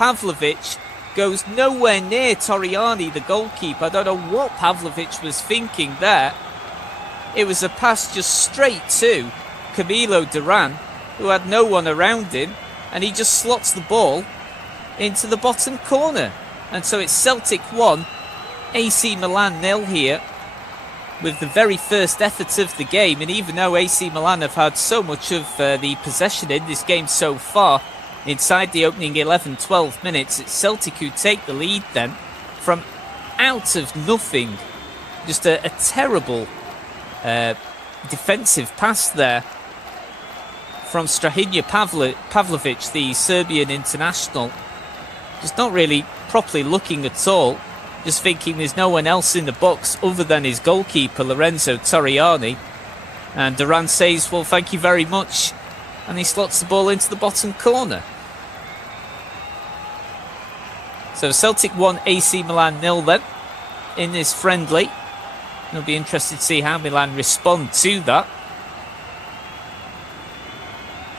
Pavlovic goes nowhere near Torriani, the goalkeeper. I don't know what Pavlovic was thinking there. It was a pass just straight to Camilo Duran, who had no one around him, and he just slots the ball into the bottom corner. And so it's Celtic 1, AC Milan 0 here, with the very first effort of the game. And even though AC Milan have had so much of the possession in this game so far, inside the opening 11-12 minutes, it's Celtic who take the lead then from out of nothing. Just a terrible defensive pass there from Strahinja Pavlovic, the Serbian international. Just not really properly looking at all. Just thinking there's no one else in the box other than his goalkeeper, Lorenzo Torriani. And Duran says, well, thank you very much. And he slots the ball into the bottom corner. So Celtic 1, AC Milan 0 then in this friendly. It'll be interested to see how Milan respond to that.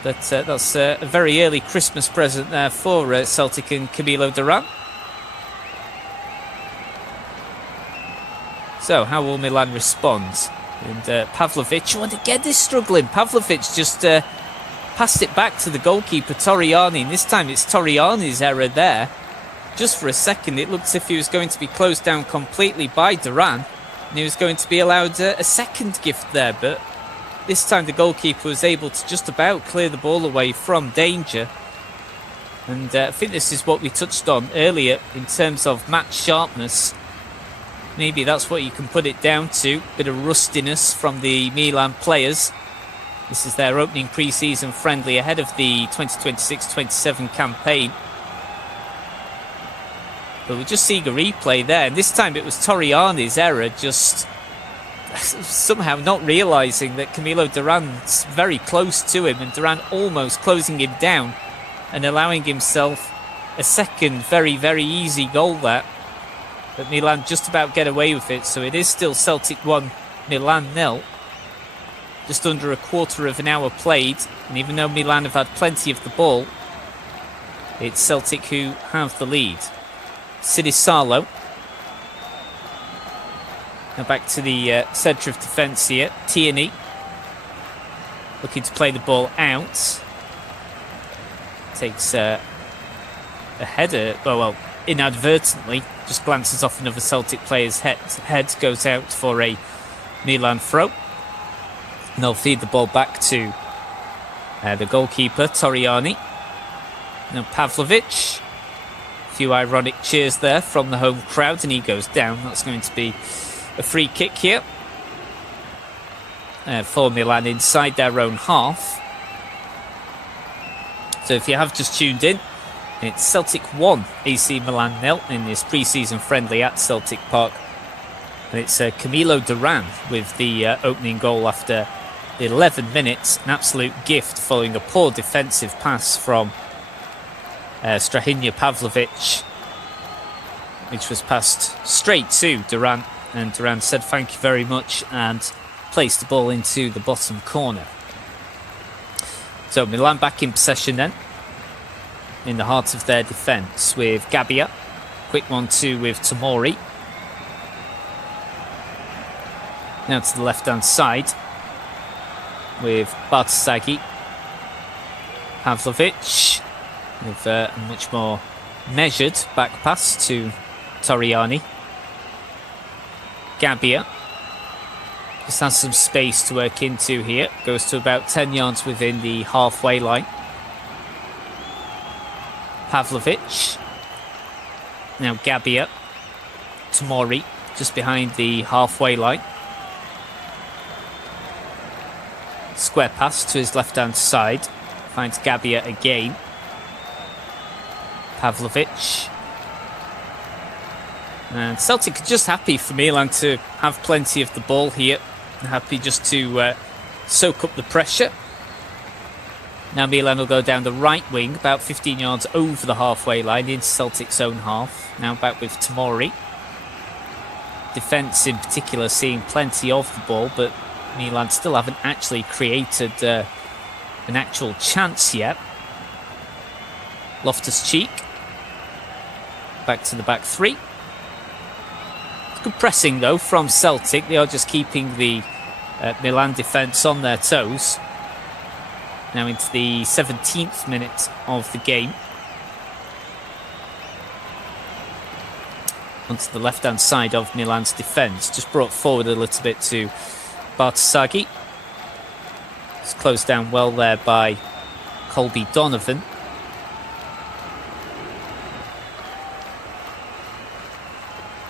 But that's a very early Christmas present there for Celtic and Camilo Duran. So, how will Milan respond? And Pavlovic, and again they're struggling. Pavlovic just passed it back to the goalkeeper, Torriani. And this time it's Torriani's error there. Just for a second, it looked as if he was going to be closed down completely by Duran. And he was going to be allowed a second gift there. But this time the goalkeeper was able to just about clear the ball away from danger. And I think this is what we touched on earlier in terms of match sharpness. Maybe that's what you can put it down to. Bit of rustiness from the Milan players. This is their opening pre-season friendly ahead of the 2026-27 campaign. But we're just seeing a replay there. And this time it was Torriani's error, just somehow not realising that Camilo Duran's very close to him. And Duran almost closing him down and allowing himself a second very, very easy goal there. But Milan just about get away with it. So it is still Celtic 1, Milan 0. Just under a quarter of an hour played. And even though Milan have had plenty of the ball, it's Celtic who have the lead. Sinisalo. Now back to the centre of defence here. Tierney. Looking to play the ball out. Takes a header. Well, inadvertently. Just glances off another Celtic player's head. Goes out for a Milan throw. And they'll feed the ball back to the goalkeeper, Torriani. Now Pavlovic. A few ironic cheers there from the home crowd, and he goes down. That's going to be a free kick here for Milan inside their own half. So if you have just tuned in, it's Celtic 1, AC Milan 0 in this pre-season friendly at Celtic Park. And it's Camilo Duran with the opening goal after 11 minutes. An absolute gift following a poor defensive pass from Strahinja Pavlovic, which was passed straight to Duran. And Duran said thank you very much and placed the ball into the bottom corner. So Milan back in possession then, in the heart of their defence with Gabbia. Quick 1-2 with Tomori. Now to the left-hand side with Bartosagi. Pavlovic with a much more measured back pass to Torriani. Gabbia just has some space to work into here. Goes to about 10 yards within the halfway line. Pavlovic. Now Gabbia. Tomori just behind the halfway line. Square pass to his left-hand side. Finds Gabbia again. Pavlovic. And Celtic are just happy for Milan to have plenty of the ball here. Happy just to soak up the pressure. Now Milan will go down the right wing, about 15 yards over the halfway line, into Celtic's own half. Now back with Tomori. Defence in particular seeing plenty of the ball, but Milan still haven't actually created an actual chance yet. Loftus-Cheek. back to the back three. Good pressing though from Celtic. They are just keeping the Milan defence on their toes. Now into the 17th minute of the game. Onto the left-hand side of Milan's defence. Just brought forward a little bit to Bartasaghi. It's closed down well there by Colby Donovan.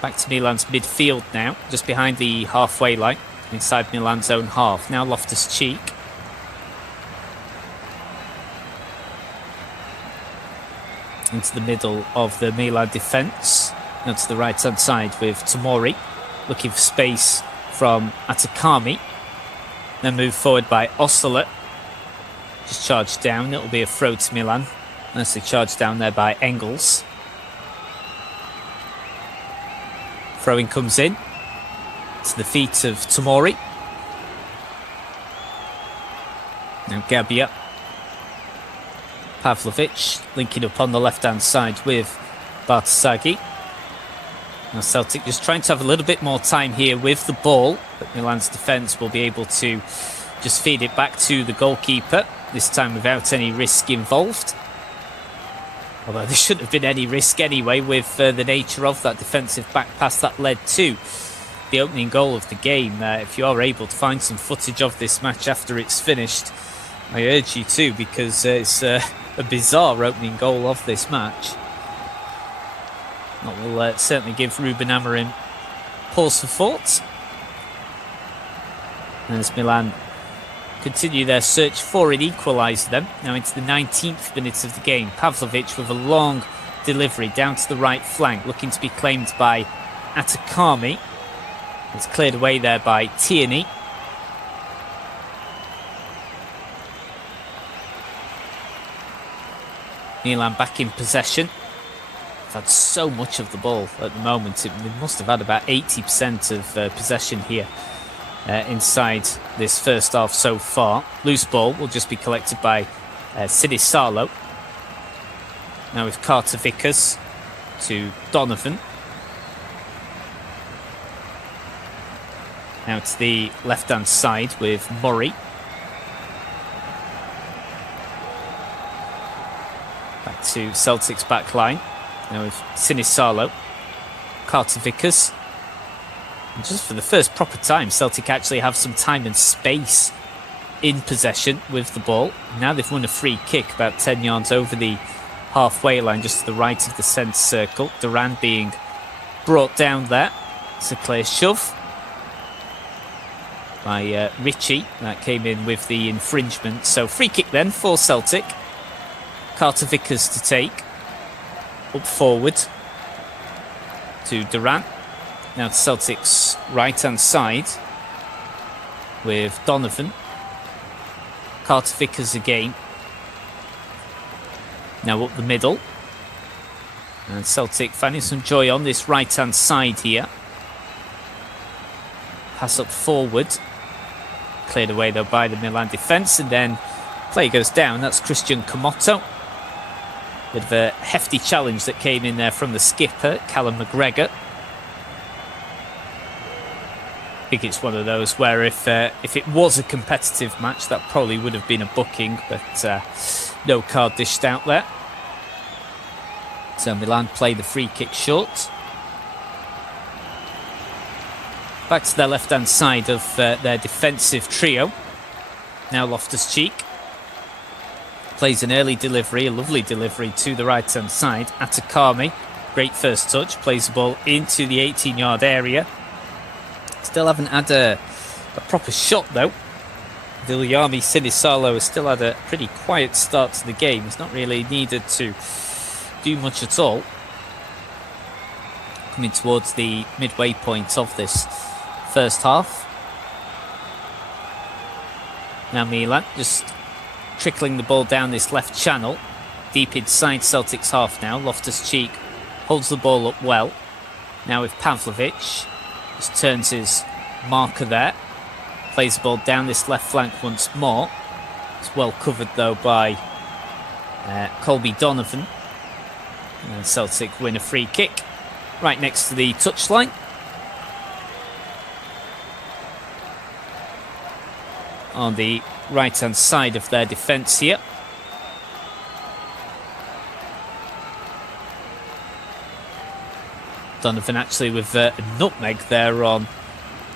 Back to Milan's midfield now, just behind the halfway line, inside Milan's own half. Now Loftus-Cheek. Into the middle of the Milan defence. Now to the right-hand side with Tomori, looking for space from Atakami. Then moved forward by Osler. Just charged down. It'll be a throw to Milan. Nicely charged down there by Engels. Throwing comes in to the feet of Tomori. Now Gabbia. Pavlovic linking up on the left-hand side with Bartasaghi. Now Celtic just trying to have a little bit more time here with the ball, but Milan's defence will be able to just feed it back to the goalkeeper, this time without any risk involved. Although there shouldn't have been any risk anyway with the nature of that defensive back pass that led to the opening goal of the game. If you are able to find some footage of this match after it's finished, I urge you to, because it's a bizarre opening goal of this match. That will certainly give Ruben Amorim pause for thought. And as Milan continue their search for an equaliser then. Now into the 19th minute of the game. Pavlovic with a long delivery down to the right flank, looking to be claimed by Atakami. It's cleared away there by Tierney. Milan back in possession. Had so much of the ball at the moment. They must have had about 80% of possession here inside this first half so far. Loose ball will just be collected by Sinisalo. Now with Carter Vickers to Donovan. Now to the left-hand side with Murray. Back to Celtic's back line. Now with Sinisalo, Carter Vickers. And just for the first proper time, Celtic actually have some time and space in possession with the ball. Now they've won a free kick about 10 yards over the halfway line, just to the right of the centre circle. Duran being brought down there. It's a clear shove by Ritchie. That came in with the infringement. So free kick then for Celtic. Carter Vickers to take. Up forward to Duran. Now to Celtic's right-hand side with Donovan. Carter Vickers again. Now up the middle. And Celtic finding some joy on this right-hand side here. Pass up forward. Cleared away though by the Milan defence. And then play goes down. That's Christian Komoto. Bit of a hefty challenge that came in there from the skipper, Callum McGregor. I think it's one of those where if it was a competitive match, that probably would have been a booking, but no card dished out there. So Milan play the free kick short. Back to their left-hand side of their defensive trio. Now Loftus-Cheek. Plays an early delivery, a lovely delivery to the right-hand side. Atakami, great first touch, plays the ball into the 18-yard area. Still haven't had a proper shot though. Viljami Sinisalo has still had a pretty quiet start to the game. He's not really needed to do much at all. Coming towards the midway point of this first half. Now Milan just trickling the ball down this left channel, deep inside Celtic's half now. Loftus-Cheek holds the ball up well. Now with Pavlovic, just turns his marker there. Plays the ball down this left flank once more. It's well covered though by Colby Donovan. And Celtic win a free kick right next to the touchline. On the right-hand side of their defence here. Donovan actually with a nutmeg there on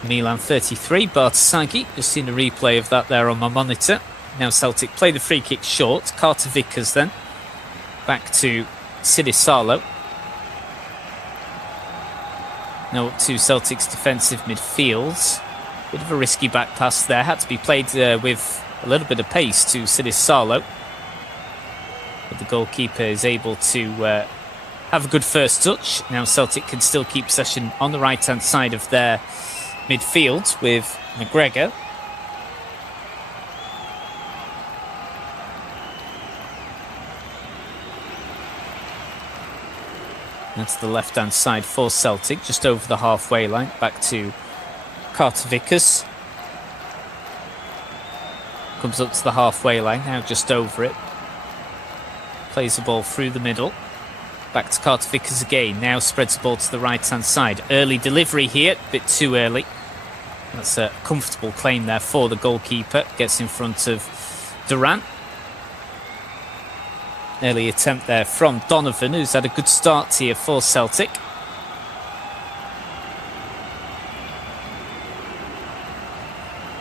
Milan 33. Bartasaghi, just seen a replay of that there on my monitor. Now Celtic play the free kick short. Carter Vickers then. Back to Sidisalo. Now up to Celtic's defensive midfield. Bit of a risky back pass there. Had to be played with a little bit of pace to Sidisalo. But the goalkeeper is able to have a good first touch. Now Celtic can still keep possession on the right-hand side of their midfield with McGregor. That's the left-hand side for Celtic, just over the halfway line. Back to Carter Vickers. Comes up to the halfway line, now just over it. Plays the ball through the middle. Back to Carter Vickers again. Now spreads the ball to the right-hand side. Early delivery here, a bit too early. That's a comfortable claim there for the goalkeeper. Gets in front of Durant. Early attempt there from Donovan, who's had a good start here for Celtic.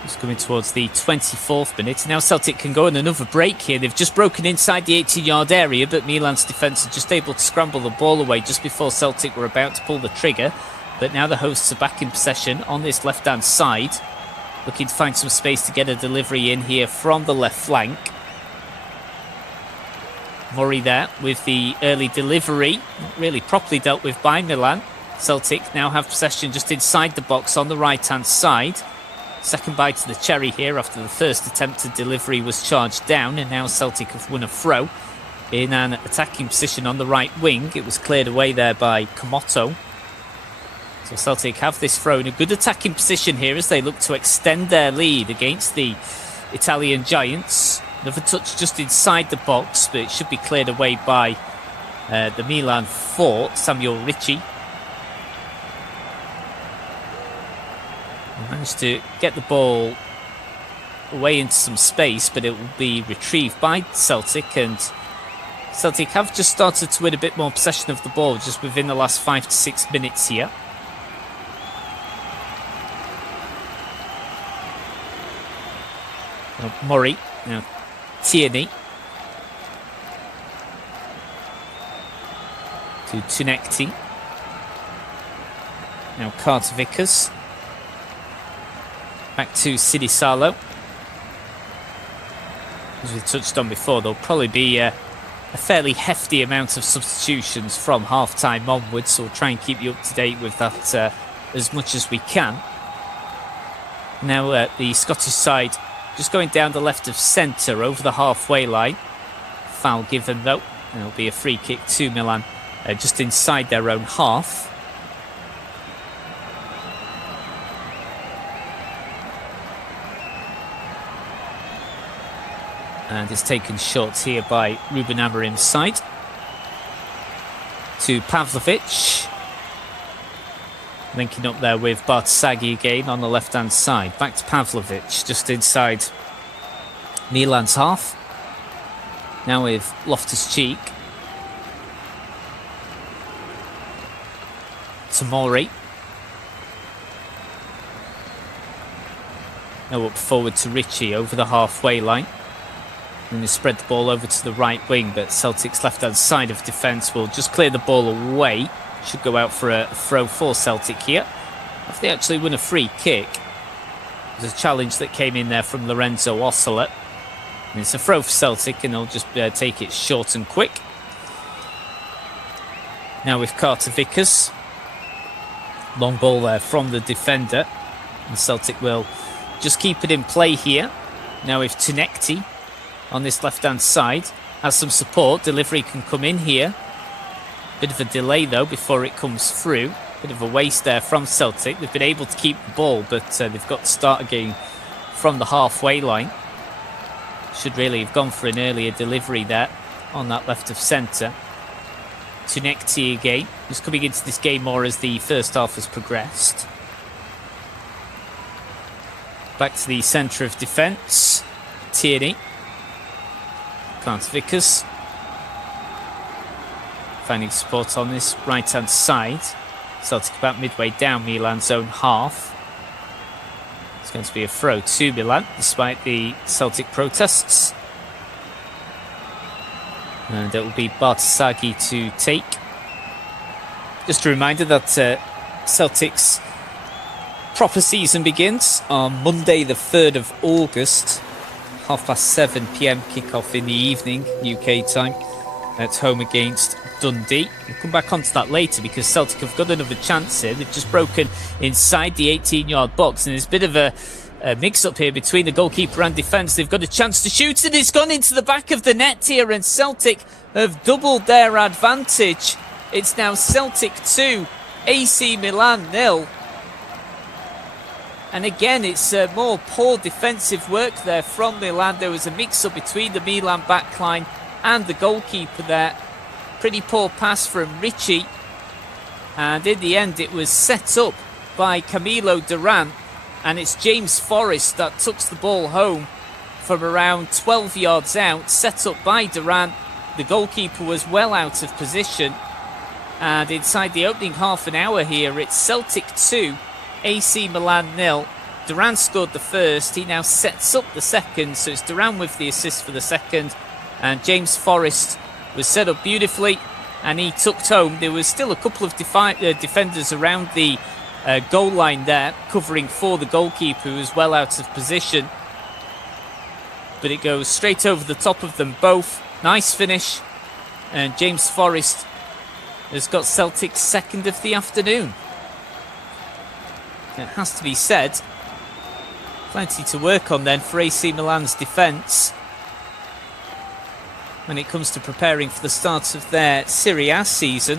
Just coming towards the 24th minute. Now Celtic can go on another break here. They've just broken inside the 18-yard area, but Milan's defence are just able to scramble the ball away just before Celtic were about to pull the trigger. But now the hosts are back in possession on this left-hand side. Looking to find some space to get a delivery in here from the left flank. Murray there with the early delivery. Not really properly dealt with by Milan. Celtic now have possession just inside the box on the right-hand side. Second bite to the cherry here after the first attempted delivery was charged down, and now Celtic have won a throw in an attacking position on the right wing. It was cleared away there by Komoto. So Celtic have this throw in a good attacking position here as they look to extend their lead against the Italian giants. Another touch just inside the box, but it should be cleared away by the Milan fort, Samuel Ricci. Managed to get the ball away into some space, but it will be retrieved by Celtic, and Celtic have just started to win a bit more possession of the ball just within the last 5 to 6 minutes here. Now Murray, now Tierney to Tunekti, now Carter Vickers. Back to Sidisalo. As we touched on before, there'll probably be a fairly hefty amount of substitutions from half-time onwards, so we'll try and keep you up to date with that as much as we can. Now the Scottish side just going down the left of centre over the halfway line. Foul given though, and it'll be a free kick to Milan just inside their own half. And it's taken short here by Ruben Amorim's side. To Pavlovic. Linking up there with Bartasaghi again on the left-hand side. Back to Pavlovic, just inside Milan's half. Now with Loftus-Cheek. Tomori. Now up forward to Ricci over the halfway line. And they spread the ball over to the right wing, but Celtic's left-hand side of defence will just clear the ball away. Should go out for a throw for Celtic here. If they actually win a free kick, there's a challenge that came in there from Lorenzo Ossola. And it's a throw for Celtic, and they'll just take it short and quick. Now with Carter Vickers. Long ball there from the defender. And Celtic will just keep it in play here. Now with Tunekti on this left-hand side. Has some support. Delivery can come in here. Bit of a delay though before it comes through. Bit of a waste there from Celtic. They've been able to keep the ball, but they've got to start again from the halfway line. Should really have gone for an earlier delivery there on that left of centre. Tunekti again, who's coming into this game more as the first half has progressed. Back to the centre of defence. Tierney. Clarence Vickers. Finding support on this right-hand side. Celtic about midway down Milan's own half. It's going to be a throw to Milan, despite the Celtic protests. And it will be Bartasagi to take. Just a reminder that Celtic's proper season begins on Monday the 3rd of August, 7:30 p.m. kickoff in the evening, UK time, at home against Dundee. We'll come back onto that later because Celtic have got another chance here. They've just broken inside the 18-yard box, and there's a bit of a mix-up here between the goalkeeper and defence. They've got a chance to shoot, and it's gone into the back of the net here, and Celtic have doubled their advantage. It's now Celtic 2, AC Milan 0. And again, it's more poor defensive work there from Milan. There was a mix-up between the Milan backline and the goalkeeper there. Pretty poor pass from Ricci. And in the end, it was set up by Camilo Duran. And it's James Forrest that tucks the ball home from around 12 yards out. Set up by Duran. The goalkeeper was well out of position. And inside the opening half an hour here, it's Celtic 2. AC Milan 0. Duran scored the first. He now sets up the second. So it's Duran with the assist for the second. And James Forrest was set up beautifully. And he tucked home. There was still a couple of defenders around the goal line there, covering for the goalkeeper, who was well out of position. But it goes straight over the top of them both. Nice finish. And James Forrest has got Celtic's second of the afternoon. It has to be said, plenty to work on then for AC Milan's defence when it comes to preparing for the start of their Serie A season,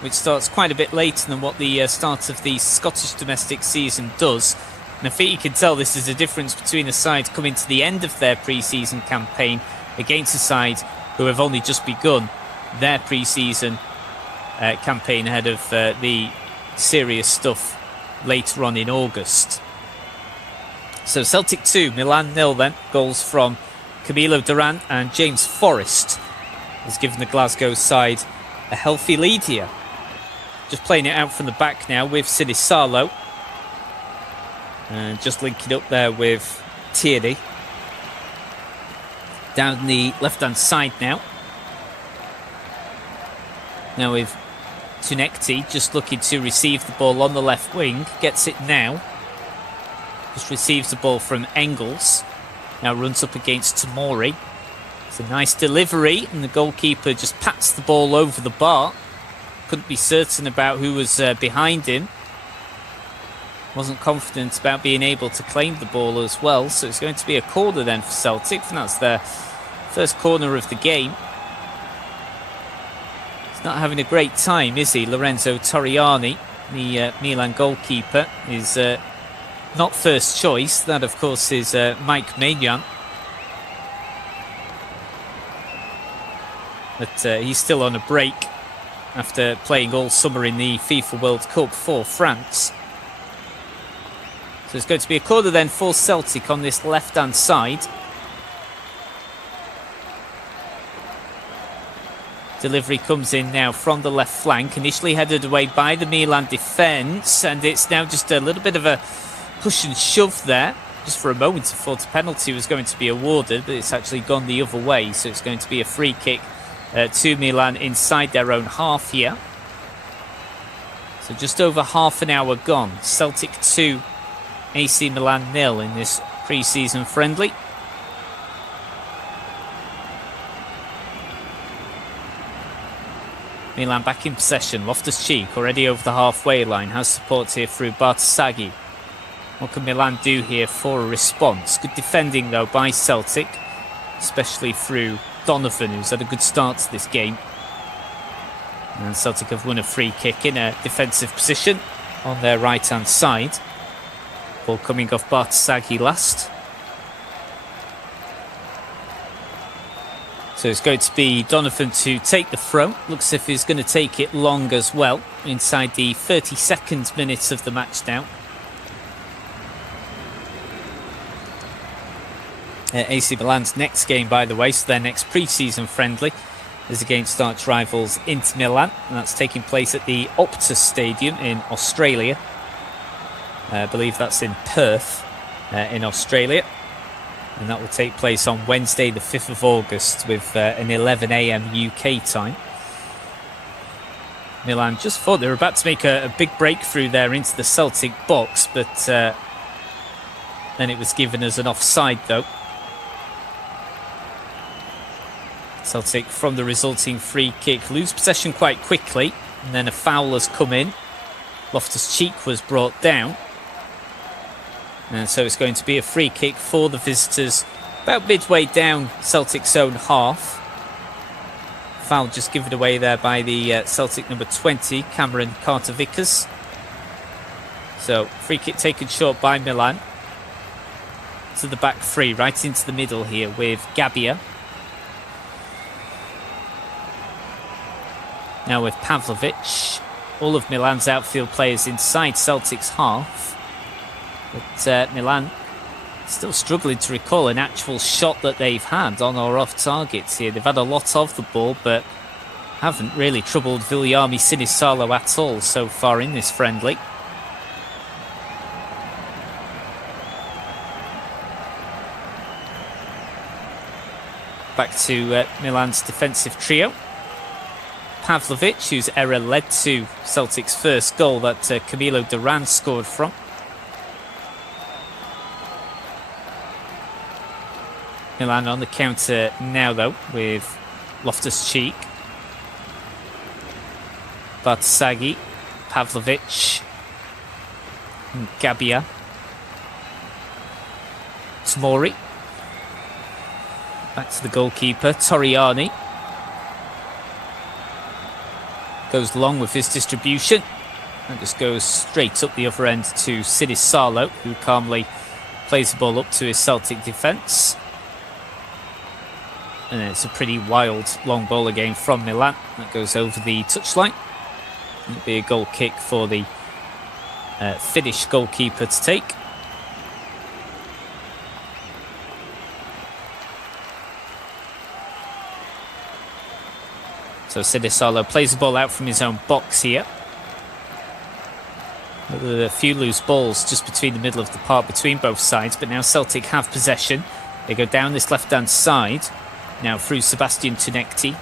which starts quite a bit later than what the start of the Scottish domestic season does. And I think you can tell this is a difference between a side coming to the end of their pre-season campaign against a side who have only just begun their pre-season campaign ahead of the serious stuff later on in August. So Celtic 2, Milan 0 then. Goals from Camilo Duran and James Forrest has given the Glasgow side a healthy lead here. Just playing it out from the back now with Sinisalo. And just linking up there with Tierney. Down the left-hand side now. Now with Tunekti just looking to receive the ball on the left wing. Gets it now. Just receives the ball from Engels. Now runs up against Tomori. It's a nice delivery, and the goalkeeper just pats the ball over the bar. Couldn't be certain about who was behind him. Wasn't confident about being able to claim the ball as well. So it's going to be a corner then for Celtic, and that's their first corner of the game. He's not having a great time, is he? Lorenzo Torriani, the Milan goalkeeper, is not first choice. That, of course, is Mike Maignan. But he's still on a break after playing all summer in the FIFA World Cup for France. So it's going to be a corner then for Celtic on this left-hand side. Delivery comes in now from the left flank. Initially headed away by the Milan defence. And it's now just a little bit of a push and shove there. Just for a moment I thought a penalty was going to be awarded, but it's actually gone the other way. So it's going to be a free kick to Milan inside their own half here. So just over half an hour gone. Celtic 2, AC Milan 0 in this pre-season friendly. Milan back in possession. Loftus-Cheek already over the halfway line. Has support here through Bartasagi. What can Milan do here for a response? Good defending though by Celtic, especially through Donovan, who's had a good start to this game. And Celtic have won a free kick in a defensive position on their right hand side. Ball coming off Bartasagi last. So it's going to be Donovan to take the throw. Looks as if he's going to take it long as well. Inside the 32nd minute of the match now. AC Milan's next game, by the way, so their next pre-season friendly, is against arch rivals Inter Milan, and that's taking place at the Optus Stadium in Australia. I believe that's in Perth, in Australia, and that will take place on Wednesday the 5th of August with an 11 AM UK time. Milan just thought they were about to make a big breakthrough there into the Celtic box, but then it was given as an offside though. Celtic, from the resulting free kick, lose possession quite quickly, and then a foul has come in. Loftus-Cheek was brought down, and so it's going to be a free kick for the visitors about midway down Celtic's own half. Foul just given away there by the Celtic number 20, Cameron Carter-Vickers. So free kick taken short by Milan to the back three, right into the middle here with Gabbia. Now with Pavlovic, all of Milan's outfield players inside Celtic's half. But Milan still struggling to recall an actual shot that they've had on or off targets here. They've had a lot of the ball, but haven't really troubled Viliami Sinisalo at all so far in this friendly. Back to Milan's defensive trio. Pavlovic, whose error led to Celtic's first goal that Camilo Duran scored from. Milan on the counter now though with Loftus-Cheek, Bartasaghi, Pavlovic, and Gabbia. Tomori. Back to the goalkeeper, Torriani. Goes long with his distribution and just goes straight up the other end to Sinisalo, who calmly plays the ball up to his Celtic defence. And it's a pretty wild long ball again from Milan that goes over the touchline. It'll be a goal kick for the Finnish goalkeeper to take. So Sinisalo plays the ball out from his own box here. With a few loose balls just between the middle of the park between both sides, but now Celtic have possession. They go down this left-hand side, now through Sebastian Tunekti.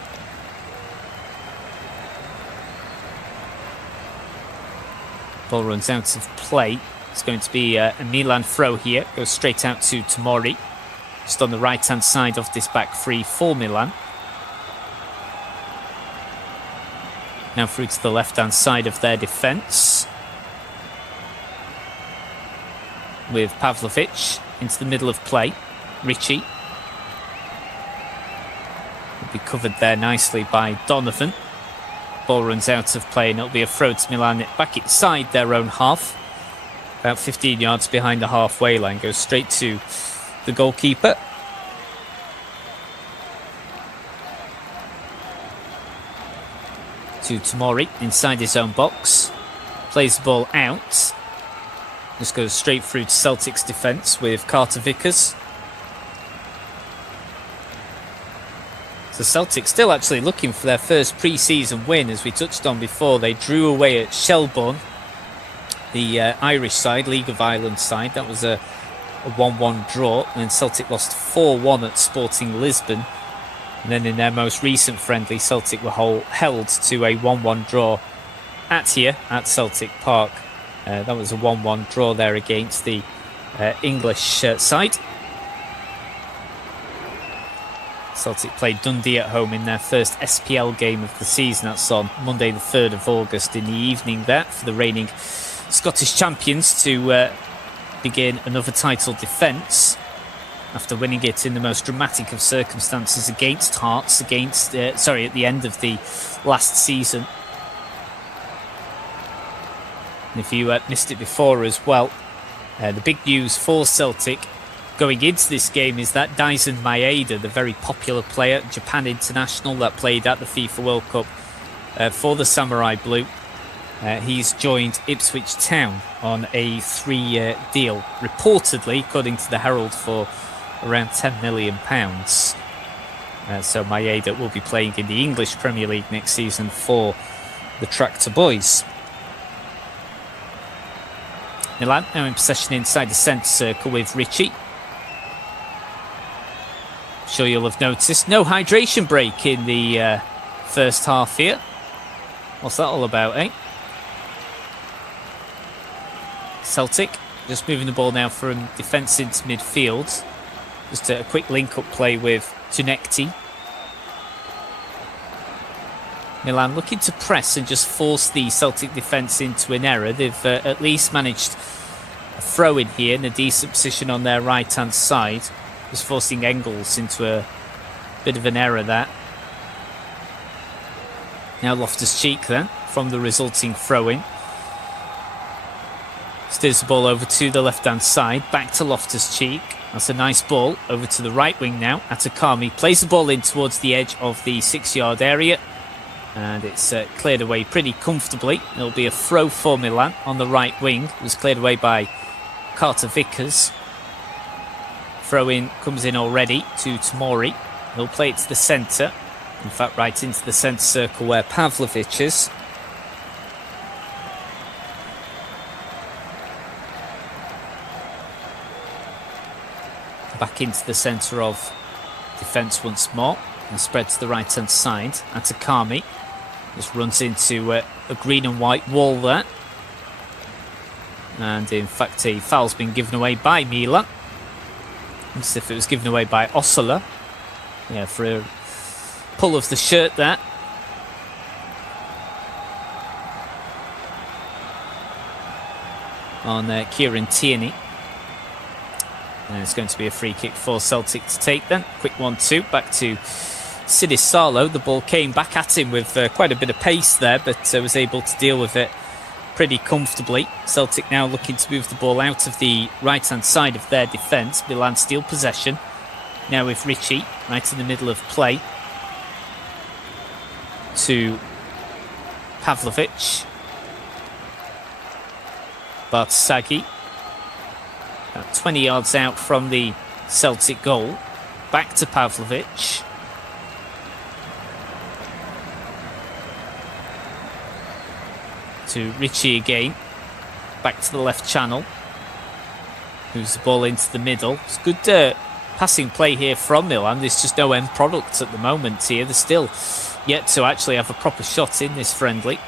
Ball runs out of play. It's going to be a Milan throw here. Goes straight out to Tomori. Just on the right-hand side of this back three for Milan. Now through to the left-hand side of their defence. With Pavlovic into the middle of play. Ritchie. Will be covered there nicely by Donovan. Ball runs out of play and it'll be a throw to Milan back inside their own half. About 15 yards behind the halfway line. Goes straight to the goalkeeper. To Tomori inside his own box. Plays the ball out. Just goes straight through to Celtic's defence with Carter-Vickers. So Celtic still actually looking for their first pre-season win, as we touched on before. They drew away at Shelbourne, the Irish side, League of Ireland side. That was a 1-1 draw. And then Celtic lost 4-1 at Sporting Lisbon. And then in their most recent friendly, Celtic were held to a 1-1 draw at Celtic Park. That was a 1-1 draw there against the English side. Celtic played Dundee at home in their first SPL game of the season. That's on Monday the 3rd of August in the evening there for the reigning Scottish champions to begin another title defence. After winning it in the most dramatic of circumstances against Hearts, at the end of the last season. And if you missed it before as well, the big news for Celtic going into this game is that Daisen Maeda, the very popular player, Japan international that played at the FIFA World Cup for the Samurai Blue. He's joined Ipswich Town on a 3-year deal, reportedly, according to the Herald, for around £10 million. So Maeda will be playing in the English Premier League next season for the Tractor Boys. Milan now in possession inside the centre circle with Richie. I'm sure you'll have noticed no hydration break in the first half here. What's that all about, eh? Celtic just moving the ball now from defence into midfield. Just a quick link-up play with Tunekti. Milan looking to press and just force the Celtic defence into an error. They've at least managed a throw in here in a decent position on their right-hand side. Just forcing Engels into a bit of an error there. Now Loftus-Cheek then, from the resulting throw-in. Steers the ball over to the left-hand side, back to Loftus-Cheek. That's a nice ball, over to the right wing now. Atakami plays the ball in towards the edge of the 6-yard area. And it's cleared away pretty comfortably. It'll be a throw for Milan on the right wing. It was cleared away by Carter Vickers. Throw-in comes in already to Tomori. He'll play it to the centre. In fact, right into the centre circle where Pavlovic is. Back into the centre of defence once more. And spread to the right-hand side. Atakami just runs into a green and white wall there. And in fact, a foul's been given away by Milan. As if it was given away by Ossola. Yeah, for a pull of the shirt there. On Kieran Tierney. And it's going to be a free kick for Celtic to take then. Quick 1-2 back to Sinisalo. The ball came back at him with quite a bit of pace there, but was able to deal with it pretty comfortably. Celtic now looking to move the ball out of the right-hand side of their defence. Milan steal possession. Now with Richie right in the middle of play. To Pavlovic. Bartsagi. About 20 yards out from the Celtic goal. Back to Pavlovic. To Richie again. Back to the left channel. Moves the ball into the middle. It's good passing play here from Milan. There's just no end product at the moment here. They're still yet to actually have a proper shot in this friendly.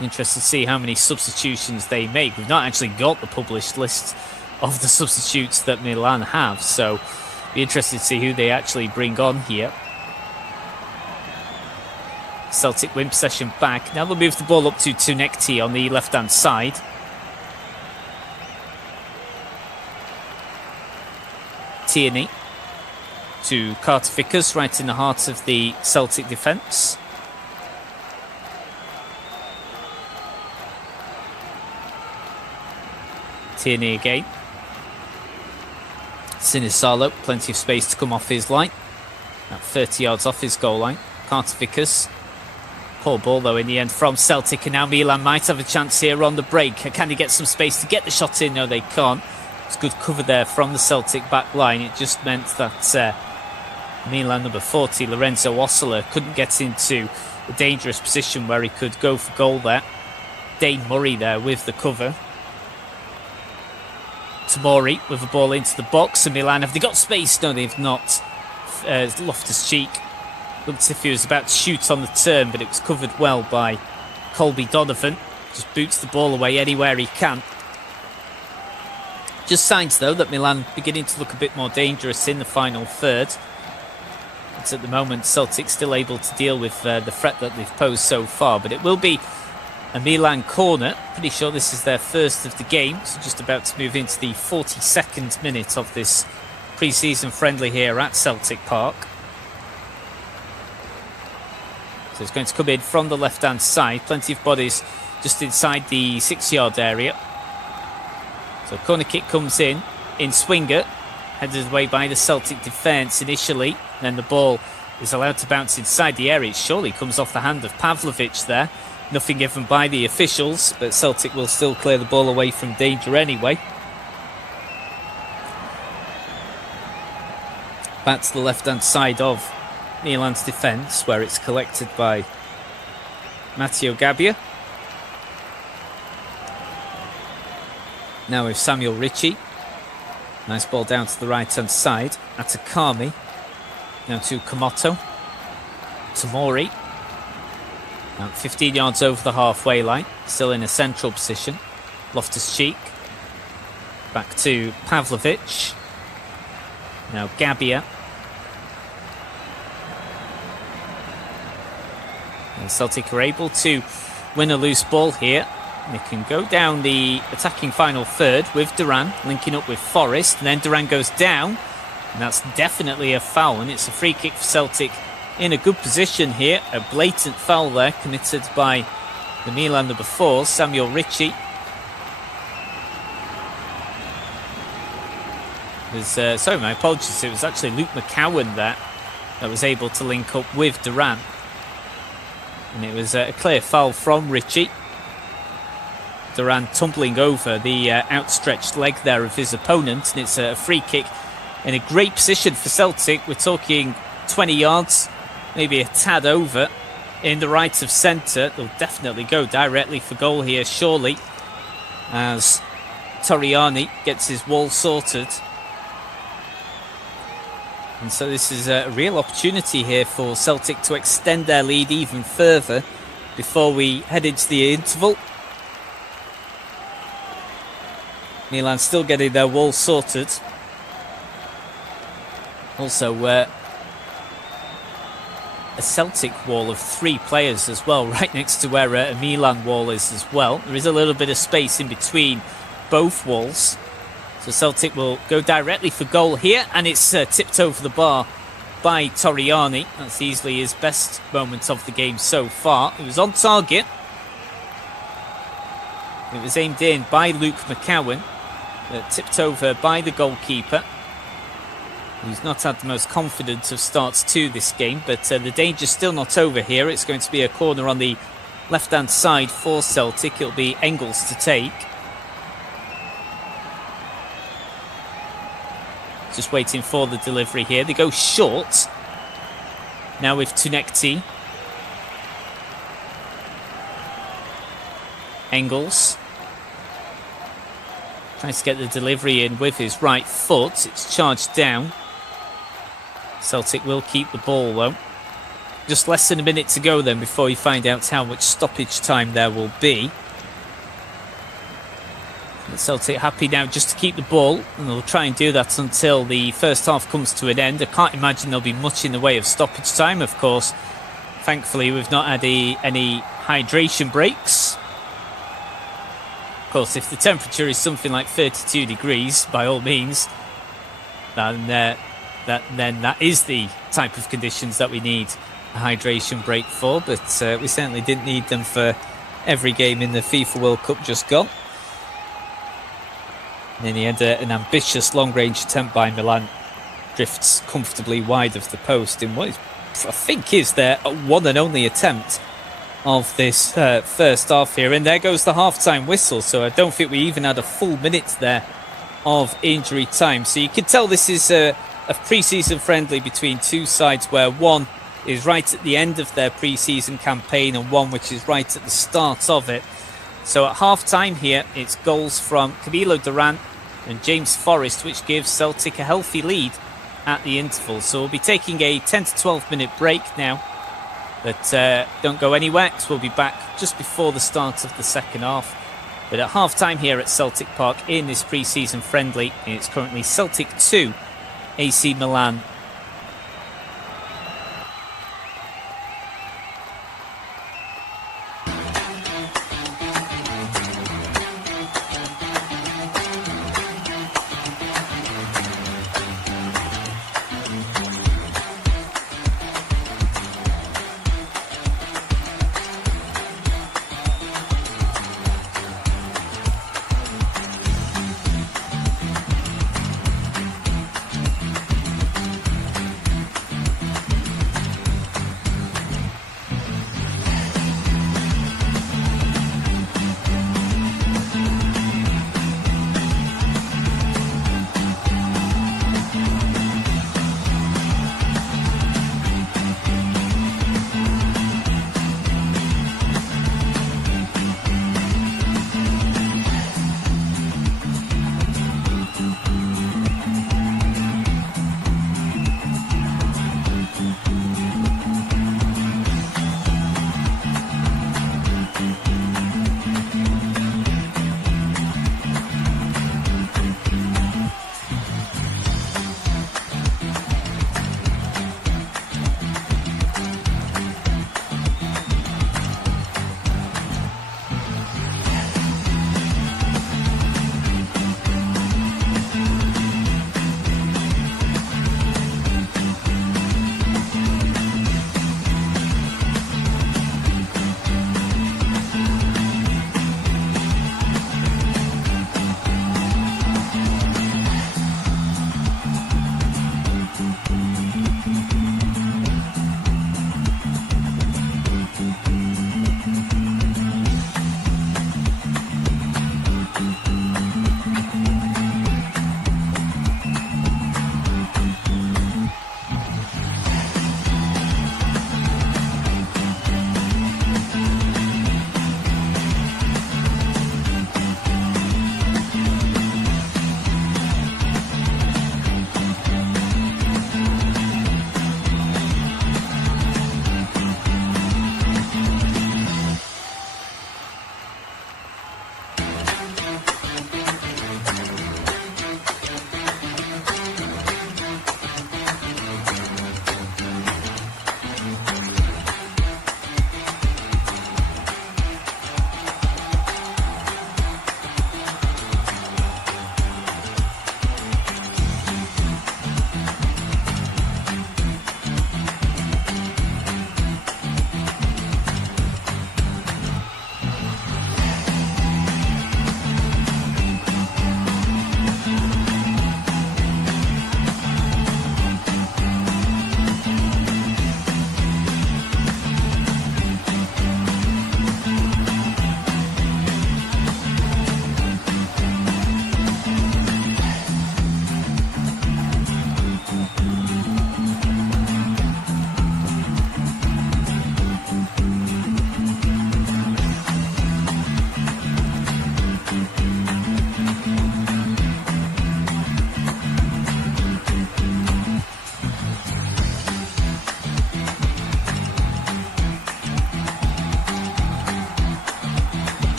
Interested to see how many substitutions they make. We've not actually got the published list of the substitutes that Milan have, so be interested to see who they actually bring on here. Celtic win possession back. Now they'll move the ball up to Tunekti on the left-hand side. Tierney to Carter Vickers right in the heart of the Celtic defence. Tierney again. Sinisalo, plenty of space to come off his line. About 30 yards off his goal line. Carter Vickers. Poor ball though in the end from Celtic, and now Milan might have a chance here on the break. Can he get some space to get the shot in? No, they can't. It's good cover there from the Celtic back line. It just meant that Milan number 40, Lorenzo Ossola, couldn't get into a dangerous position where he could go for goal there. Dane Murray there with the cover. Tomori with the ball into the box, and Milan, have they got space? No, they've not. Loftus-Cheek looked as if he was about to shoot on the turn, but it was covered well by Colby Donovan. Just boots the ball away anywhere he can. Just signs, though, that Milan beginning to look a bit more dangerous in the final third. But at the moment, Celtic still able to deal with the threat that they've posed so far. But it will be a Milan corner. Pretty sure this is their first of the game. So just about to move into the 42nd minute of this pre-season friendly here at Celtic Park. So it's going to come in from the left-hand side. Plenty of bodies just inside the 6-yard area. So corner kick comes in. in swinger, headed away by the Celtic defence initially. Then the ball is allowed to bounce inside the area. It surely comes off the hand of Pavlovic there. Nothing given by the officials, but Celtic will still clear the ball away from danger anyway. Back to the left-hand side of Milan's defence, where it's collected by Matteo Gabbia. Now with Samuel Ritchie. Nice ball down to the right-hand side. Atakami. Now to Komoto. Tamori. About 15 yards over the halfway line. Still in a central position. Loftus-Cheek. Back to Pavlovic. Now Gabbia. And Celtic are able to win a loose ball here. They can go down the attacking final third with Duran linking up with Forrest. And then Duran goes down. And that's definitely a foul. And it's a free kick for Celtic in a good position here. A blatant foul there committed by the Milan number 4, Samuel Ritchie. Sorry, my apologies. It was actually Luke McCowan there that was able to link up with Duran. And it was a clear foul from Ritchie. Duran tumbling over the outstretched leg there of his opponent. And it's a free kick in a great position for Celtic. We're talking 20 yards, maybe a tad over, in the right of centre. They'll definitely go directly for goal here, surely, as Torriani gets his wall sorted. And so this is a real opportunity here for Celtic to extend their lead even further before we head into the interval. Milan still getting their wall sorted. Also, a Celtic wall of 3 players as well, right next to where a Milan wall is as well. There is a little bit of space in between both walls. So Celtic will go directly for goal here, and it's tipped over the bar by Torriani. That's easily his best moment of the game so far. It was on target. It was aimed in by Luke McCowan, tipped over by the goalkeeper, who's not had the most confident of starts to this game, but the danger's still not over here. It's going to be a corner on the left-hand side for Celtic. It'll be Engels to take. Just waiting for the delivery here. They go short. Now with Tunekti. Engels tries to get the delivery in with his right foot. It's charged down. Celtic will keep the ball though. Just less than a minute to go then before you find out how much stoppage time there will be. Celtic happy now just to keep the ball, and they'll try and do that until the first half comes to an end. I can't imagine there'll be much in the way of stoppage time, of course. Thankfully, we've not had any hydration breaks. Of course, if the temperature is something like 32 degrees, by all means, then that is the type of conditions that we need a hydration break for. But we certainly didn't need them for every game in the FIFA World Cup just gone. And in the end, an ambitious long-range attempt by Milan drifts comfortably wide of the post in what is, I think, is their one and only attempt of this first half here. And there goes the half-time whistle. So I don't think we even had a full minute there of injury time. So you can tell this is a pre-season friendly between two sides, where one is right at the end of their pre-season campaign and one which is right at the start of it. So at half-time here, it's goals from Camilo Duran and James Forrest, which gives Celtic a healthy lead at the interval. So we'll be taking a 10 to 12 minute break now. But don't go anywhere, because we'll be back just before the start of the second half. But at half-time here at Celtic Park in this pre-season friendly, it's currently Celtic 2, AC Milan.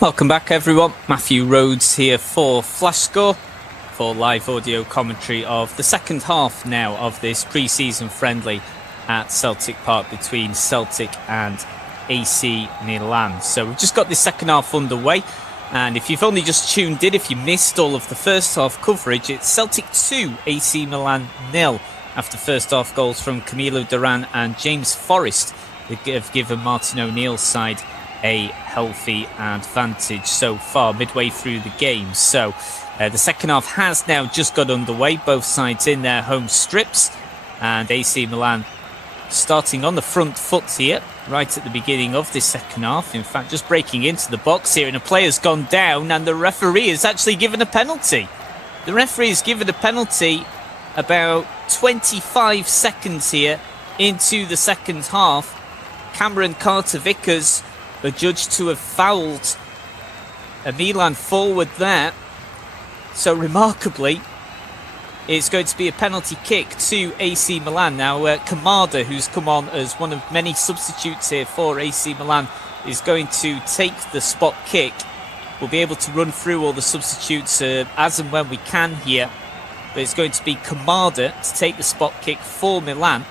Welcome back, everyone. Matthew Rhodes here for Flash Score, for live audio commentary of the second half now of this pre-season friendly at Celtic Park between Celtic and AC Milan. So we've just got this second half underway, and if you've only just tuned in, if you missed all of the first half coverage, it's Celtic 2, AC Milan 0, after first half goals from Camilo Duran and James Forrest have given Martin O'Neill's side a healthy advantage so far midway through the game. So the second half has now just got underway, both sides in their home strips, and AC Milan starting on the front foot here right at the beginning of this second half. In fact, just breaking into the box here, and a player's gone down, and the referee has actually given a penalty. The referee has given a penalty about 25 seconds here into the second half. Cameron Carter-Vickers are judged to have fouled a Milan forward there. So remarkably, it's going to be a penalty kick to AC Milan. Now, Kamada, who's come on as one of many substitutes here for AC Milan, is going to take the spot kick. We'll be able to run through all the substitutes as and when we can here. But it's going to be Kamada to take the spot kick for Milan.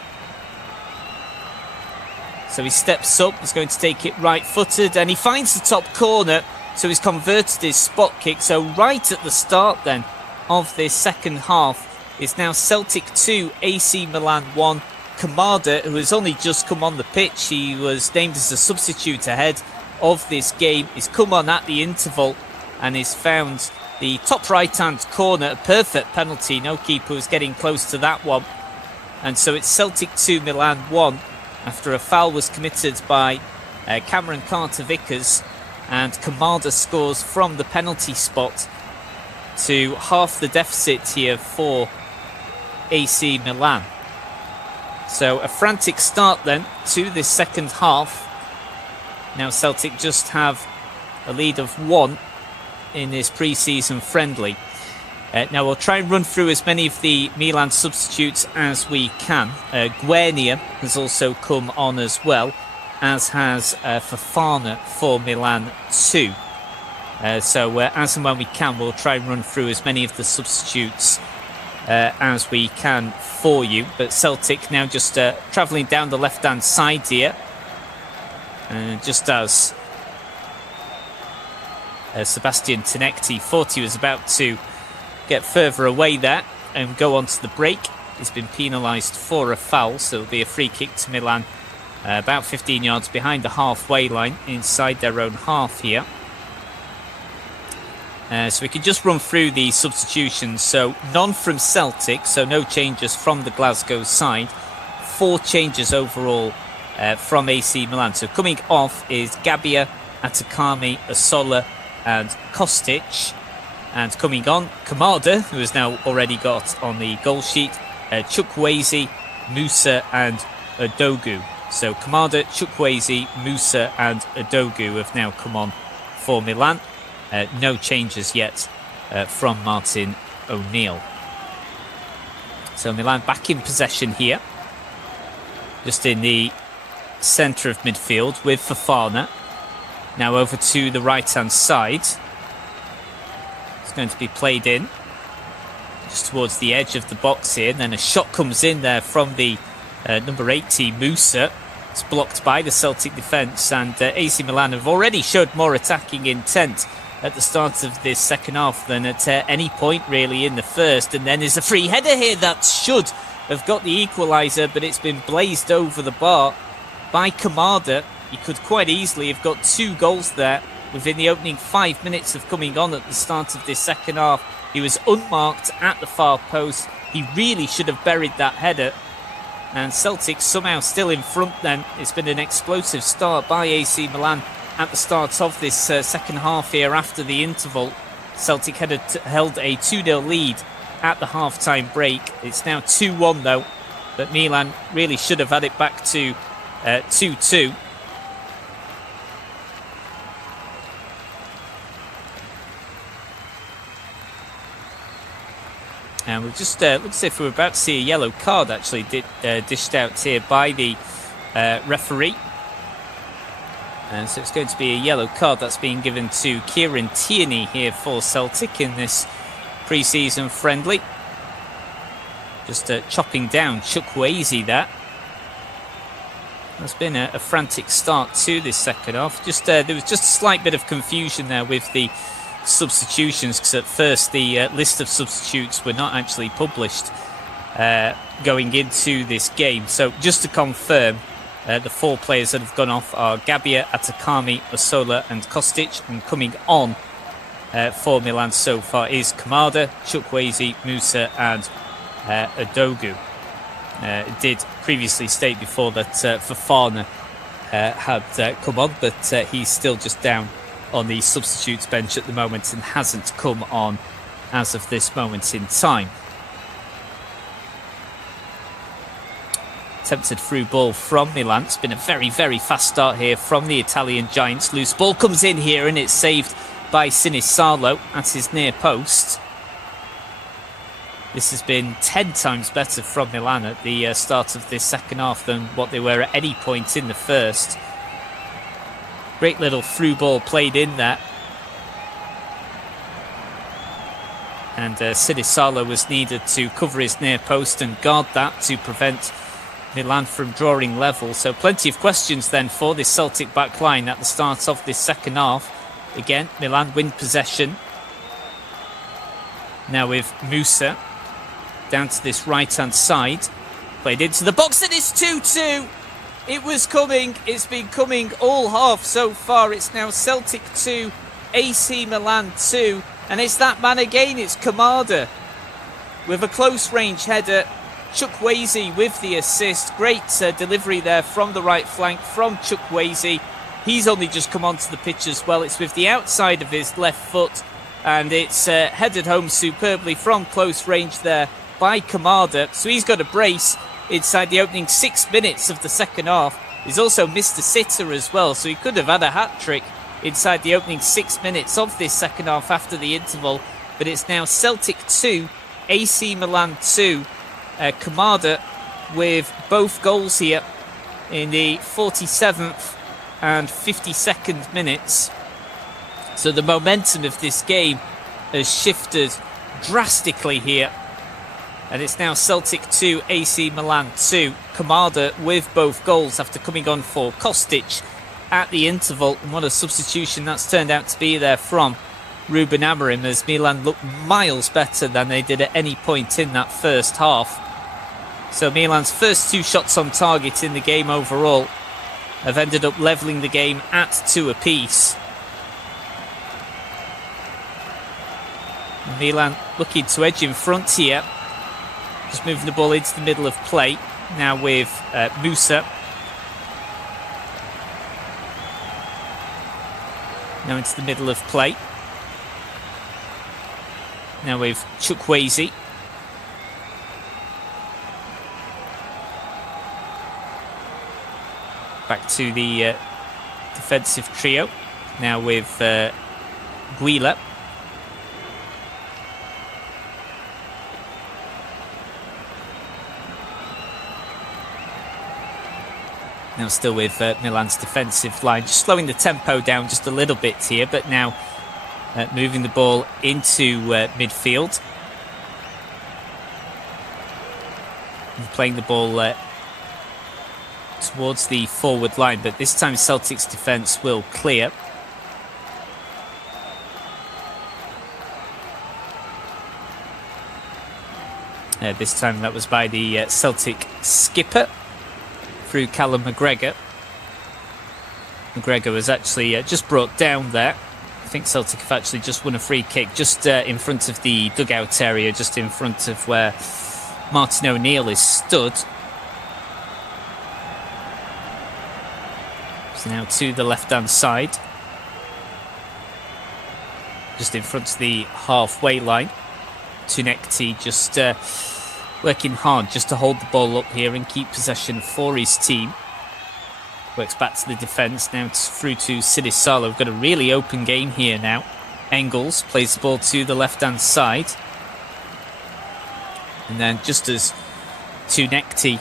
So he steps up, he's going to take it right-footed, and he finds the top corner, so he's converted his spot kick. So right at the start then of this second half, it's now Celtic 2, AC Milan 1. Kamada, who has only just come on the pitch, he was named as a substitute ahead of this game, he's come on at the interval and he's found the top right-hand corner, a perfect penalty. No keeper was getting close to that one. And so it's Celtic 2, Milan 1. After a foul was committed by Cameron Carter-Vickers, and Kamada scores from the penalty spot to half the deficit here for AC Milan. So a frantic start then to this second half. Now Celtic just have a lead of 1 in this pre-season friendly. Now we'll try and run through as many of the Milan substitutes as we can. Guernia has also come on as well, as has Fofana for Milan 2. So as and when we can, we'll try and run through as many of the substitutes as we can for you. But Celtic now just travelling down the left-hand side here. Just as Sebastian Tinekti thought he was about to get further away there and go on to the break. He's been penalised for a foul, so it'll be a free kick to Milan about 15 yards behind the halfway line inside their own half here. So we can just run through the substitutions. So none from Celtic, so no changes from the Glasgow side. 4 changes overall from AC Milan. So coming off is Gabbia, Atakami, Asola and Kostic. And coming on, Kamada, who has now already got on the goal sheet, Chukwueze, Musa and Udogu. So Kamada, Chukwueze, Musa and Udogu have now come on for Milan. No changes yet from Martin O'Neill. So Milan back in possession here. Just in the centre of midfield with Fofana. Now over to the right-hand side. It's going to be played in just towards the edge of the box here, and then a shot comes in there from the number 80 Musa. It's blocked by the Celtic defence, and AC Milan have already showed more attacking intent at the start of this second half than at any point really in the first. And then there's a free header here that should have got the equaliser, but it's been blazed over the bar by Kamada. He could quite easily have got 2 goals there within the opening 5 minutes of coming on at the start of this second half. He was unmarked at the far post. He really should have buried that header. And Celtic somehow still in front then. It's been an explosive start by AC Milan at the start of this second half here after the interval. Celtic had held a 2-0 lead at the half-time break. It's now 2-1 though. But Milan really should have had it back to 2-2. And we've just looks as if we're about to see a yellow card actually dished out here by the referee. And so it's going to be a yellow card that's being given to Kieran Tierney here for Celtic in this pre-season friendly. Just chopping down Chukwueze there. There's been a frantic start to this second half. There was just a slight bit of confusion there with the substitutions, because at first the list of substitutes were not actually published going into this game. So just to confirm, the 4 players that have gone off are Gabbia, Atakami, Osola and Kostic, and coming on for Milan so far is Kamada, Chukwueze, Musa and Odogu. Did previously state before that Fofana had come on, but he's still just down on the substitutes bench at the moment and hasn't come on as of this moment in time. Attempted through ball from Milan. It's been a very, very fast start here from the Italian Giants. Loose ball comes in here and it's saved by Sinisalo at his near post. This has been 10 times better from Milan at the start of this second half than what they were at any point in the first. Great little through ball played in there. And Sinisalo was needed to cover his near post and guard that to prevent Milan from drawing level. So plenty of questions then for this Celtic back line at the start of this second half. Again, Milan win possession. Now with Musa down to this right hand side, played into the box, and it's 2-2. It was coming, it's been coming all half so far. It's now Celtic 2, AC Milan 2, and it's that man again, it's Kamada with a close range header. Chukwueze with the assist. Great delivery there from the right flank from Chukwueze. He's only just come onto the pitch as well. It's with the outside of his left foot, and it's headed home superbly from close range there by Kamada. So he's got a brace inside the opening 6 minutes of the second half. He's also missed a sitter as well, so he could have had a hat-trick inside the opening 6 minutes of this second half after the interval. But it's now Celtic 2, AC Milan 2. Kamada with both goals here in the 47th and 52nd minutes. So the momentum of this game has shifted drastically here. And it's now Celtic 2, AC Milan 2. Kamada with both goals after coming on for Kostic at the interval. And what a substitution that's turned out to be there from Ruben Amorim, as Milan look miles better than they did at any point in that first half. So Milan's first 2 shots on target in the game overall have ended up levelling the game at 2 apiece. Milan looking to edge in front here. Just moving the ball into the middle of play. Now with Musa. Now into the middle of play. Now with Chukwueze. Back to the defensive trio. Now with Guila. Now still with Milan's defensive line. Just slowing the tempo down just a little bit here. But now moving the ball into midfield. And playing the ball towards the forward line, but this time Celtic's defence will clear. This time that was by the Celtic skipper through Callum McGregor. McGregor was actually just brought down there. I think Celtic have actually just won a free kick just in front of the dugout area, just in front of where Martin O'Neill is stood. So now to the left-hand side. Just in front of the halfway line. Tunekti just working hard just to hold the ball up here and keep possession for his team. Works back to the defence. Now through to Sinisalo. We've got a really open game here now. Engels plays the ball to the left-hand side. And then just as Tunekti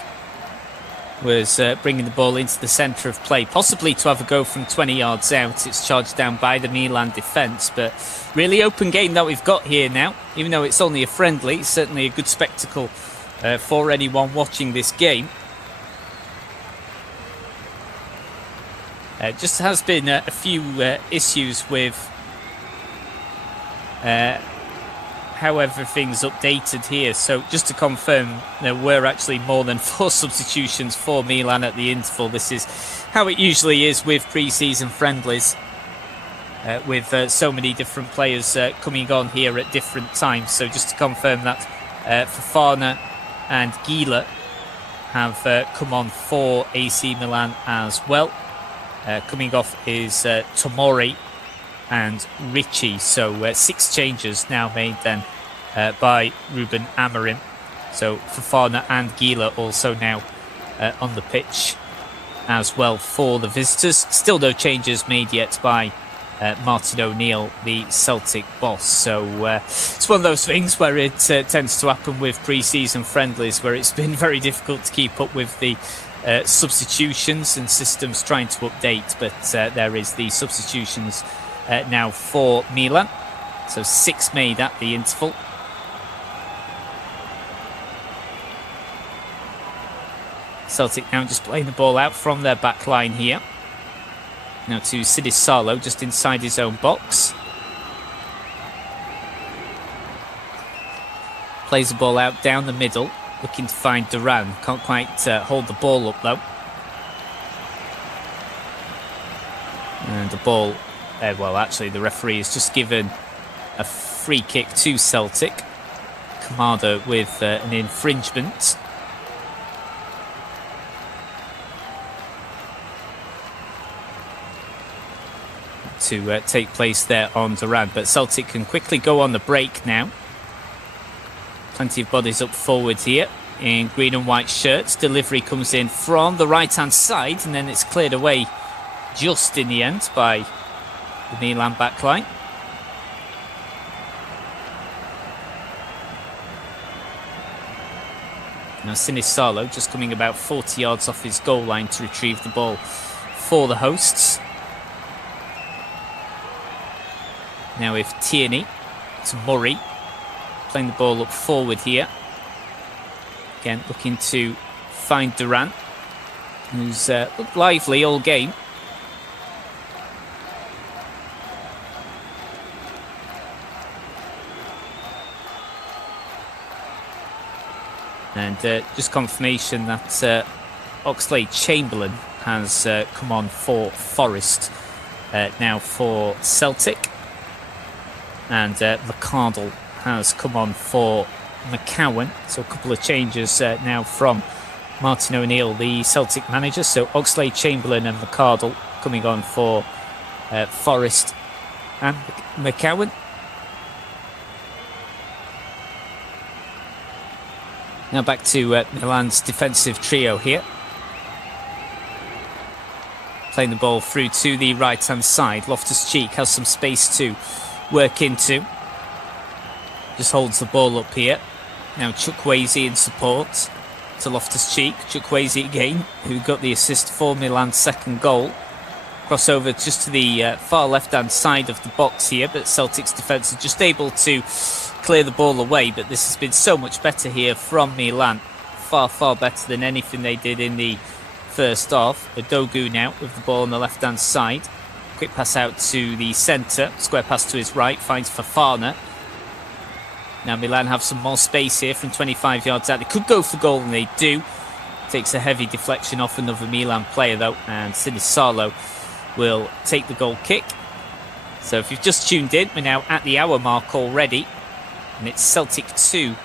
was bringing the ball into the centre of play, possibly to have a go from 20 yards out. It's charged down by the Milan defence, but really open game that we've got here now. Even though it's only a friendly, it's certainly a good spectacle for anyone watching this game. Just has been a few issues with how everything's updated here. So just to confirm, there were actually more than 4 substitutions for Milan at the interval. This is how it usually is with pre-season friendlies, with so many different players coming on here at different times. So just to confirm that Fofana and Gila have come on for AC Milan as well. Coming off is Tomori and Richie. So 6 changes now made then by Ruben Amorim. So Fofana and Gila also now on the pitch as well for the visitors. Still no changes made yet by Martin O'Neill, the Celtic boss. So it's one of those things where it tends to happen with pre-season friendlies, where it's been very difficult to keep up with the substitutions and systems trying to update. But there is the substitutions now for Milan. So 6 made at the interval. Celtic now just playing the ball out from their back line here. Now to Sidis just inside his own box. Plays the ball out down the middle, looking to find Duran. Can't quite hold the ball up though. And the ball, well actually the referee has just given a free kick to Celtic. Kamada with an infringement. To take place there on Duran, but Celtic can quickly go on the break now. Plenty of bodies up forward here in green and white shirts. Delivery comes in from the right hand side, and then it's cleared away just in the end by the Milan backline. Now Sinisalo just coming about 40 yards off his goal line to retrieve the ball for the hosts. Now with Tierney to Murray, playing the ball up forward here. Again, looking to find Duran, who's looked lively all game. And just confirmation that Oxlade-Chamberlain has come on for Forest now for Celtic. And McCardle has come on for McCowan. So a couple of changes now from Martin O'Neill, the Celtic manager. So Oxlade-Chamberlain and McCardle coming on for Forest and McCowan. Now back to Milan's defensive trio here. Playing the ball through to the right-hand side. Loftus-Cheek has some space to work into. Just holds the ball up here. Now Chukwueze in support to Loftus-Cheek. Chukwueze again, who got the assist for Milan's second goal. Crossover just to the far left-hand side of the box here, but Celtic's defence is just able to clear the ball away. But this has been so much better here from Milan. Far, far better than anything they did in the first half. Odogu now with the ball on the left-hand side. Quick pass out to the centre. Square pass to his right. Finds Fofana. Now Milan have some more space here from 25 yards out. They could go for goal and they do. Takes a heavy deflection off another Milan player though. And Sinisalo will take the goal kick. So if you've just tuned in, we're now at the hour mark already. And it's Celtic 2,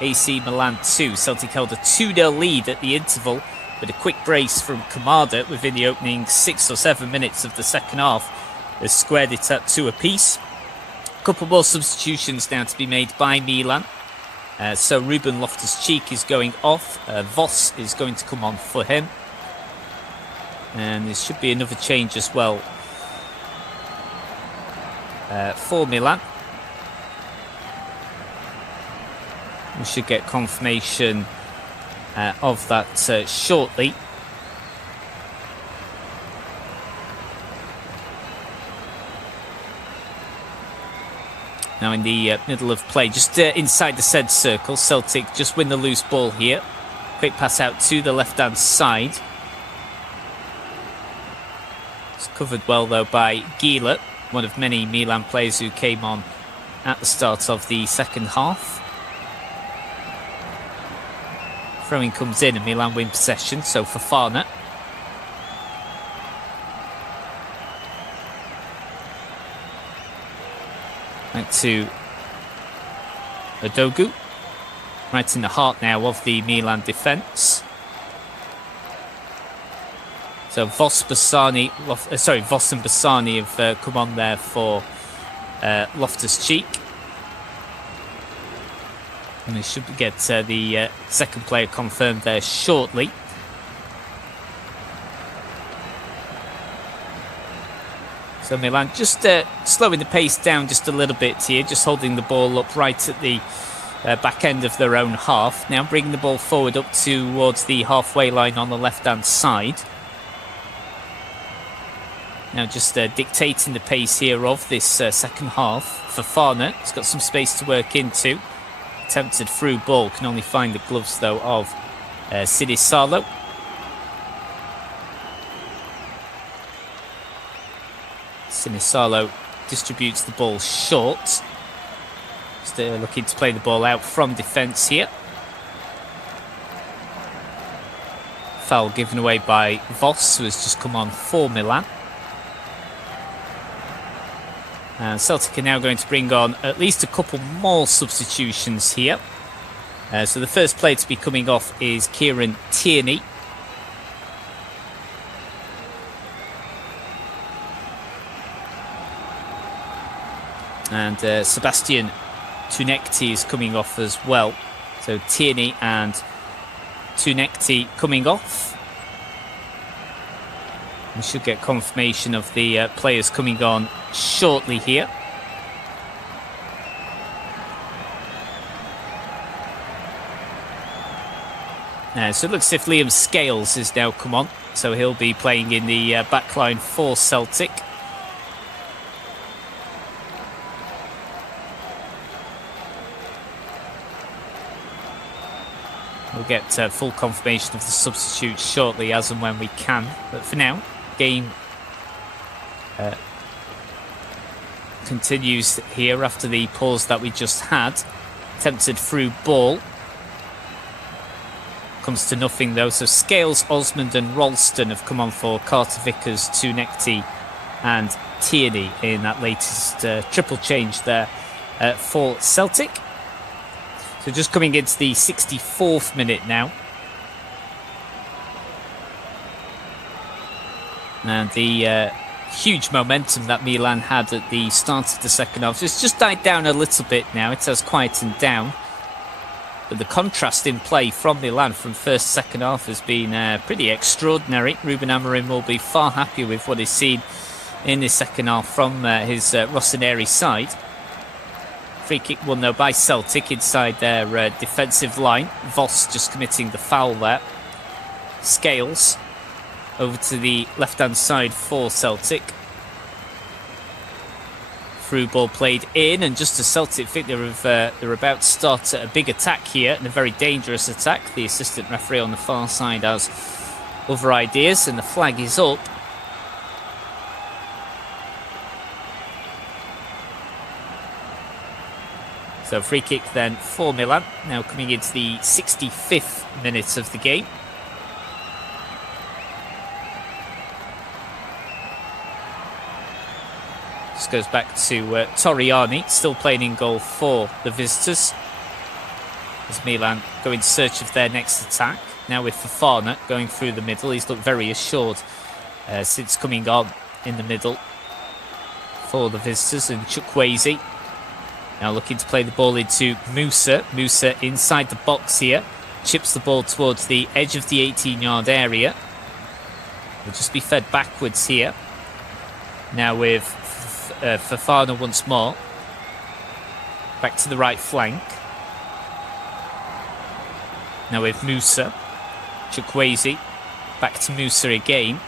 AC Milan 2. Celtic held a 2-0 lead at the interval. But a quick brace from Kamada within the opening 6 or 7 minutes of the second half has squared it at 2 apiece. A couple more substitutions now to be made by Milan. So Ruben Loftus-Cheek is going off. Voss is going to come on for him. And there should be another change as well for Milan. We should get confirmation of that shortly. Now in the middle of play, just inside the said circle. Celtic just win the loose ball here. Quick pass out to the left-hand side. It's covered well, though, by Gila, one of many Milan players who came on at the start of the second half. Throwing comes in and Milan win possession, so Fofana. Back to Odogu. Right in the heart now of the Milan defence. So Voss and Bassani have come on there for Loftus-Cheek. And we should get the second player confirmed there shortly. So Milan just slowing the pace down just a little bit here, just holding the ball up right at the back end of their own half. Now bringing the ball forward up towards the halfway line on the left-hand side. Now just dictating the pace here of this second half. Fofana has got some space to work into. Attempted through ball, can only find the gloves though of Sinisalo. Sinisalo distributes the ball short. Still looking to play the ball out from defence here. Foul given away by Voss, who has just come on for Milan. And Celtic are now going to bring on at least a couple more substitutions here. So the first player to be coming off is Kieran Tierney. And Sebastian Tunekti is coming off as well. So Tierney and Tunekti coming off. We should get confirmation of the players coming on shortly here. So it looks as if Liam Scales has now come on. So he'll be playing in the backline for Celtic. We'll get full confirmation of the substitutes shortly as and when we can. But for now, game continues here after the pause that we just had. Attempted through ball. Comes to nothing though. So Scales, Osmond and Ralston have come on for Carter Vickers, Tunekti and Tierney in that latest triple change there for Celtic. So just coming into the 64th minute now. And the huge momentum that Milan had at the start of the second half, it's just died down a little bit now. It has quietened down. But the contrast in play from Milan from first to second half has been pretty extraordinary. Ruben Amorim will be far happier with what he's seen in this second half from his Rossoneri side. Free kick won though by Celtic inside their defensive line. Voss just committing the foul there. Scales over to the left-hand side for Celtic. Through ball played in, and just as Celtic think they're about to start a big attack here, and a very dangerous attack. The assistant referee on the far side has other ideas, and the flag is up. So free kick then for Milan, now coming into the 65th minute of the game. This goes back to Torriani, still playing in goal for the visitors. As Milan go in search of their next attack. Now with Fofana going through the middle. He's looked very assured since coming on in the middle for the visitors. And Chukwueze now looking to play the ball into Musa. Musa inside the box here. Chips the ball towards the edge of the 18-yard area. Will just be fed backwards here. Now with Fofana once more. Back to the right flank. Now with Musa. Chukwueze. Back to Musa again.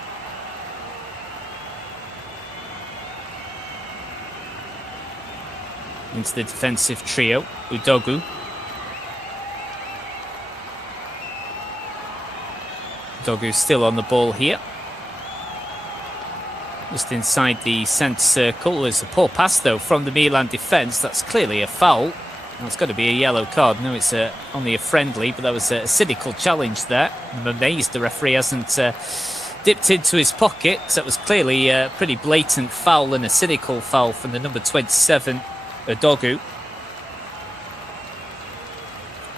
into the defensive trio. Udogu. Udogu still on the ball here. Just inside the centre circle. There's a poor pass though from the Milan defence. That's clearly a foul. That's got to be a yellow card. No, it's only a friendly, but that was a cynical challenge there. I'm amazed the referee hasn't dipped into his pocket, because that was clearly a pretty blatant foul and a cynical foul from the number 27, Udogu.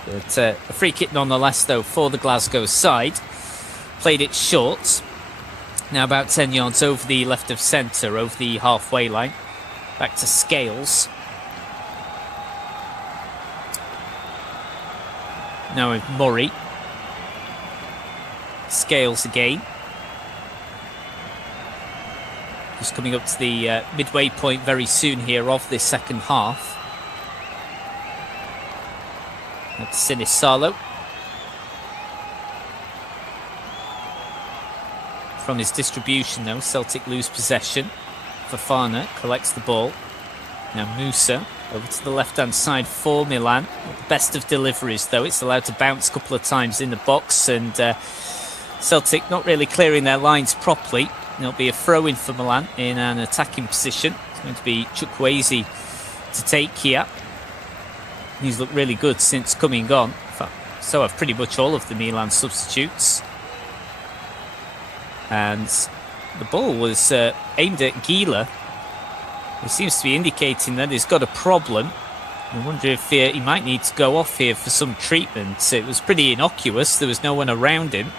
But a free kick nonetheless, though, for the Glasgow side. Played it short. Now about 10 yards over the left of centre, over the halfway line. Back to Scales. Now with Murray. Scales again. Just coming up to the midway point very soon here of this second half. That's Sinisalo. From his distribution though, Celtic lose possession. Fofana collects the ball. Now Musa over to the left-hand side for Milan. Not the best of deliveries though. It's allowed to bounce a couple of times in the box, and Celtic not really clearing their lines properly. There'll be a throw-in for Milan in an attacking position. It's going to be Chukwueze to take here. He's looked really good since coming on. In fact, so have pretty much all of the Milan substitutes. And the ball was aimed at Gila. He seems to be indicating that he's got a problem. I wonder if he might need to go off here for some treatment. It was pretty innocuous. There was no one around him.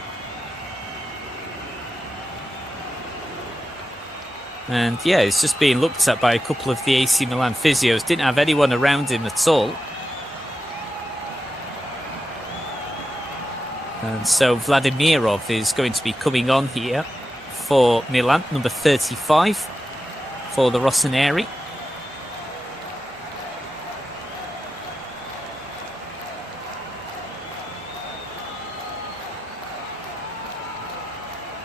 And yeah, it's just being looked at by a couple of the AC Milan physios. Didn't have anyone around him at all. And so Vladimirov is going to be coming on here for Milan, number 35 for the Rossoneri.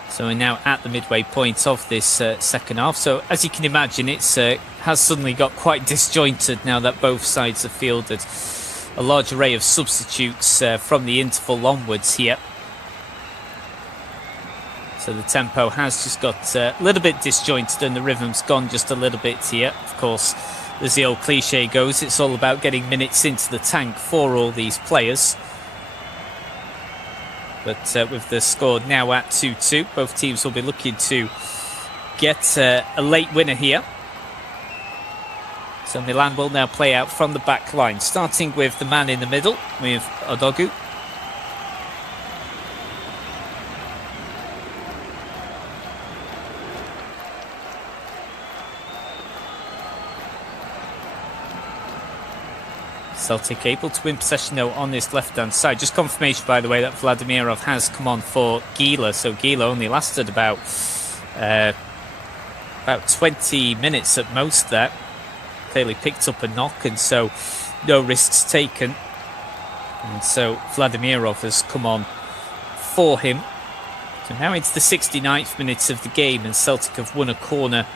So we're now at the midway point of this second half. So as you can imagine, it's has suddenly got quite disjointed now that both sides have fielded a large array of substitutes from the interval onwards here. So the tempo has just got a little bit disjointed and the rhythm's gone just a little bit here. Of course, as the old cliche goes, it's all about getting minutes into the tank for all these players. But with the score now at 2-2, both teams will be looking to get a late winner here. So Milan will now play out from the back line, starting with the man in the middle, with Udogu. Celtic able to win possession though on this left-hand side. Just confirmation, by the way, that Vladimirov has come on for Gila. So Gila only lasted about 20 minutes at most there. Clearly picked up a knock, and so no risks taken. And so Vladimirov has come on for him. So now it's the 69th minute of the game, and Celtic have won a corner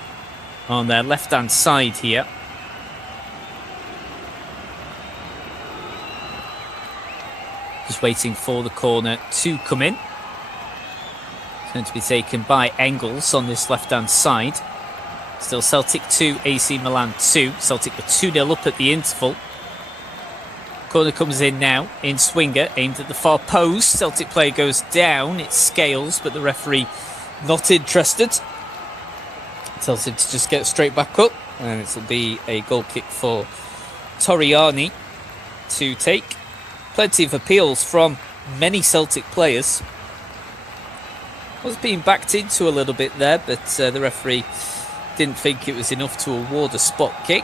on their left-hand side here. Just waiting for the corner to come in. It's going to be taken by Engels on this left-hand side. Still Celtic 2, AC Milan 2. Celtic were 2-0 up at the interval. Corner comes in now, in swinger, aimed at the far post. Celtic player goes down, it's Scales, but the referee not interested. Tells him to just get straight back up, and it'll be a goal kick for Torriani to take. Plenty of appeals from many Celtic players. Was being backed into a little bit there, but the referee didn't think it was enough to award a spot kick.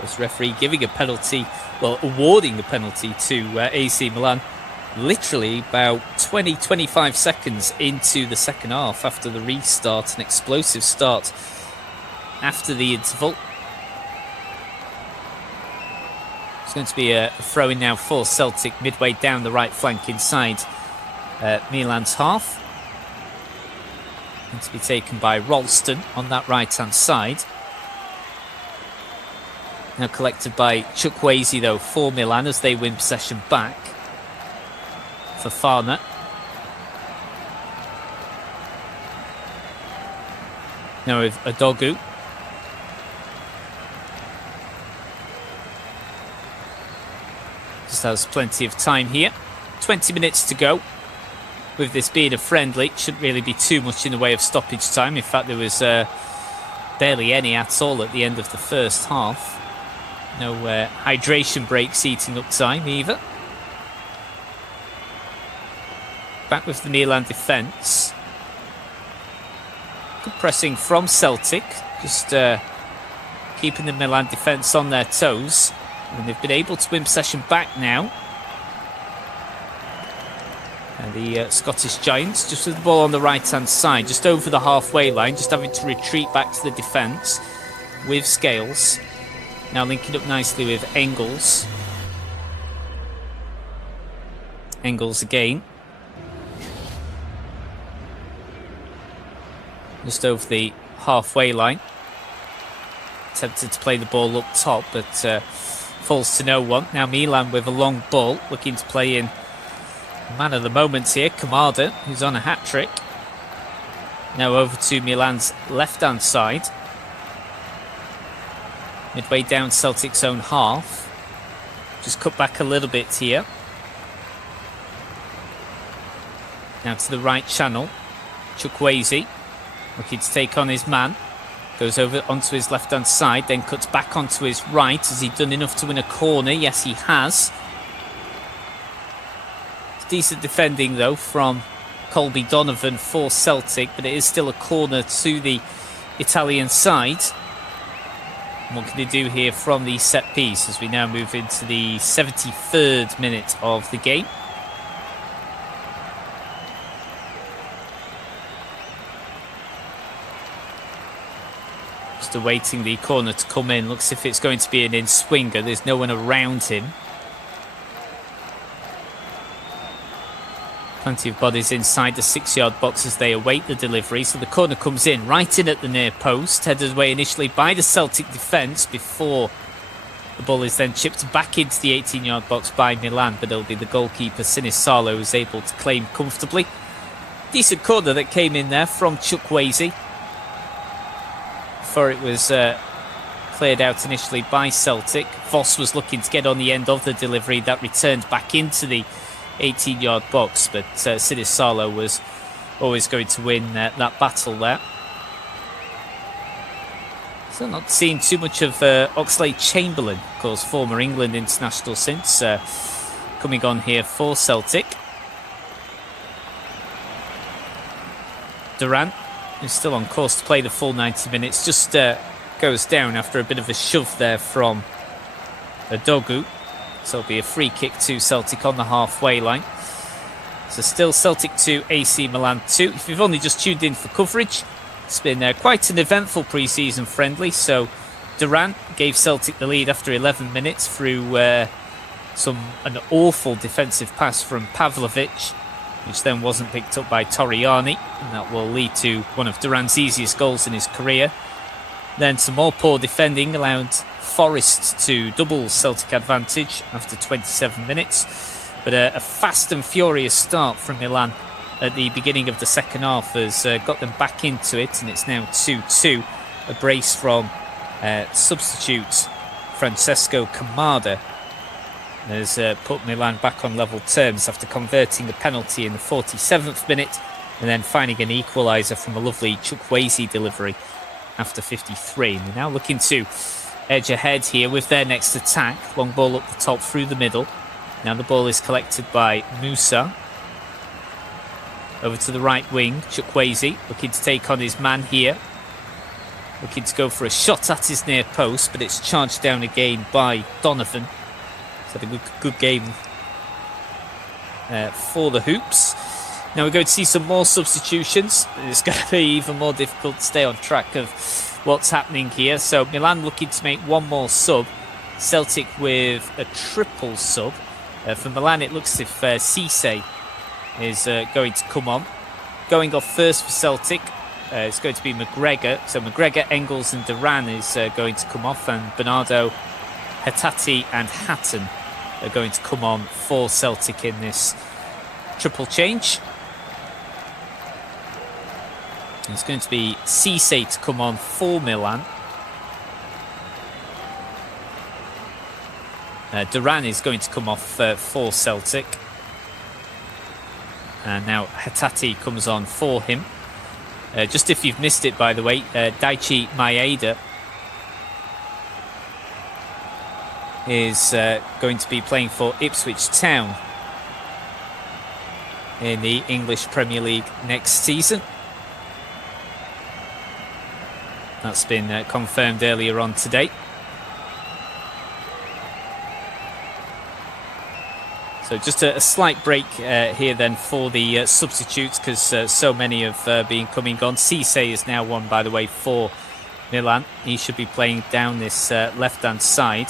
This referee giving a penalty, well, awarding the penalty to AC Milan literally about 20-25 seconds into the second half after the restart, an explosive start after the interval. It's going to be a throw-in now for Celtic midway down the right flank inside Milan's half. Going to be taken by Ralston on that right-hand side. Now collected by Wizzy though for Milan as they win possession back. Fofana. Now with Adogu. Just has plenty of time here. 20 minutes to go. With this being a friendly, it shouldn't really be too much in the way of stoppage time. In fact, there was barely any at all at the end of the first half. No hydration breaks eating up time either. Back with the Milan defence. Good pressing from Celtic. Just keeping the Milan defence on their toes. And they've been able to win possession back now. And the Scottish Giants just with the ball on the right-hand side, just over the halfway line, just having to retreat back to the defence with Scales. Now linking up nicely with Engels. Engels again. Just over the halfway line. Attempted to play the ball up top, but falls to no one. Now Milan with a long ball, looking to play in man of the moment here, Kamada, who's on a hat-trick. Now over to Milan's left-hand side. Midway down Celtic's own half. Just cut back a little bit here. Now to the right channel. Wizzy looking to take on his man. Goes over onto his left-hand side, then cuts back onto his right. Has he done enough to win a corner? Yes, he has. Decent defending though from Colby Donovan for Celtic, but it is still a corner to the Italian side. And what can they do here from the set piece as we now move into the 73rd minute of the game? Just awaiting the corner to come in. Looks as if it's going to be an in-swinger. There's no one around him. Plenty of bodies inside the 6-yard box as they await the delivery. So the corner comes in, right in at the near post. Headed away initially by the Celtic defence before the ball is then chipped back into the 18-yard box by Milan. But it'll be the goalkeeper, Sinisalo, who's able to claim comfortably. Decent corner that came in there from Wizzy. Before it was cleared out initially by Celtic. Voss was looking to get on the end of the delivery. That returned back into the 18-yard box, but Sinisalo was always going to win that battle there. So not seen too much of Oxlade-Chamberlain, of course, former England international since, coming on here for Celtic. Durant, who's still on course to play the full 90 minutes, just goes down after a bit of a shove there from Adogu. So it'll be a free kick to Celtic on the halfway line. So still Celtic 2, AC Milan 2. If you've only just tuned in for coverage, it's been quite an eventful pre-season friendly. So Durant gave Celtic the lead after 11 minutes through an awful defensive pass from Pavlovic, which then wasn't picked up by Torriani, and that will lead to one of Durant's easiest goals in his career. Then some more poor defending allowed Forest to double Celtic advantage after 27 minutes. But a fast and furious start from Milan at the beginning of the second half has got them back into it, and it's now 2-2. A brace from substitute Francesco Kamada has put Milan back on level terms after converting a penalty in the 47th minute and then finding an equaliser from a lovely Wizzy delivery after 53. And they're now looking to edge ahead here with their next attack. Long ball up the top through the middle. Now the ball is collected by Musa. Over to the right wing, Wizzy looking to take on his man here. Looking to go for a shot at his near post, but it's charged down again by Donovan. So a good game for the Hoops. Now we're going to see some more substitutions. It's going to be even more difficult to stay on track of what's happening here. So Milan looking to make one more sub. Celtic with a triple sub. For Milan, it looks as if Cisse is going to come on. Going off first for Celtic, it's going to be McGregor. So McGregor, Engels and Duran is going to come off, and Bernardo Hatate and Hatton are going to come on for Celtic in this triple change. It's going to be Cisse to come on for Milan. Duran is going to come off for Celtic. And now Hatate comes on for him. Just if you've missed it, by the way, Daichi Maeda is going to be playing for Ipswich Town in the English Premier League next season. That's been confirmed earlier on today. So just a slight break here then for the substitutes, because so many have been coming on. Cisse is now on, by the way, for Milan. He should be playing down this left-hand side.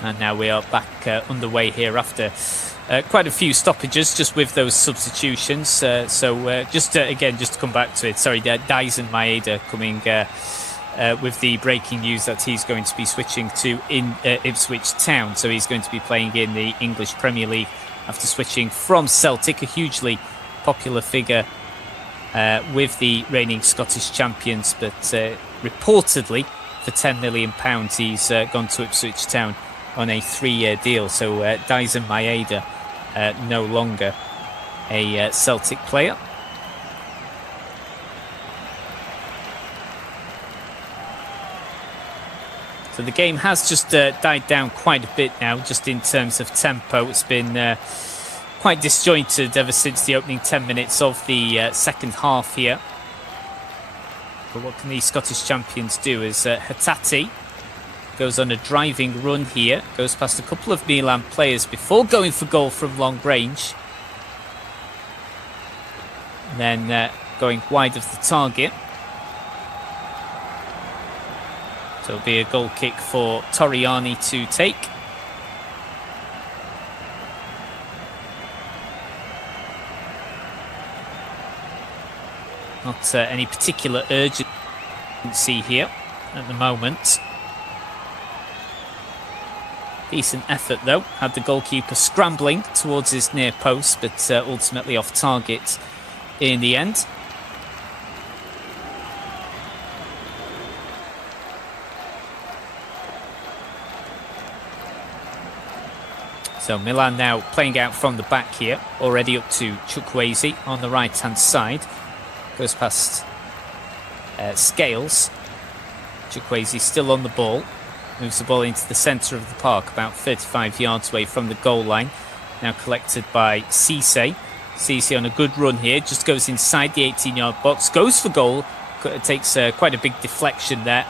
And now we are back underway here after quite a few stoppages just with those substitutions. Just to come back to it, sorry, Dyson Maeda coming with the breaking news that he's going to be switching to Ipswich Town. So he's going to be playing in the English Premier League after switching from Celtic, a hugely popular figure with the reigning Scottish champions. But reportedly, for £10 million, he's gone to Ipswich Town on a 3-year deal. So Dyson Maeda no longer a Celtic player. So the game has just died down quite a bit now, just in terms of tempo. It's been quite disjointed ever since the opening 10 minutes of the second half here. But what can these Scottish champions do? As Hatate goes on a driving run here, goes past a couple of Milan players before going for goal from long range. And then going wide of the target. So it'll be a goal kick for Torriani to take. Not any particular urgency here at the moment. Decent effort though, had the goalkeeper scrambling towards his near post, but ultimately off target in the end. So Milan now playing out from the back here, already up to Chukwueze on the right hand side. Goes past Scales. Chukwueze still on the ball. Moves the ball into the centre of the park, about 35 yards away from the goal line. Now collected by Cisse. Cisse on a good run here, just goes inside the 18-yard box, goes for goal. Takes quite a big deflection there.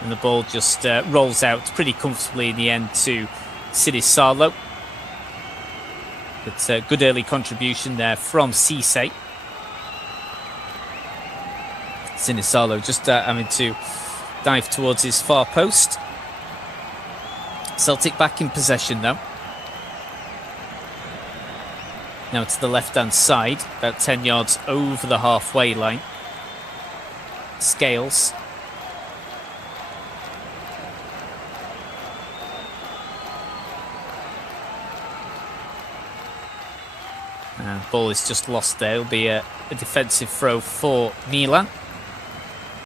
And the ball just rolls out pretty comfortably in the end to Sinisalo. But good early contribution there from Cisse. Sinisalo just having to dive towards his far post. Celtic back in possession though. Now to the left-hand side, about 10 yards over the halfway line. Scales. And ball is just lost there. It'll be a defensive throw for Milan.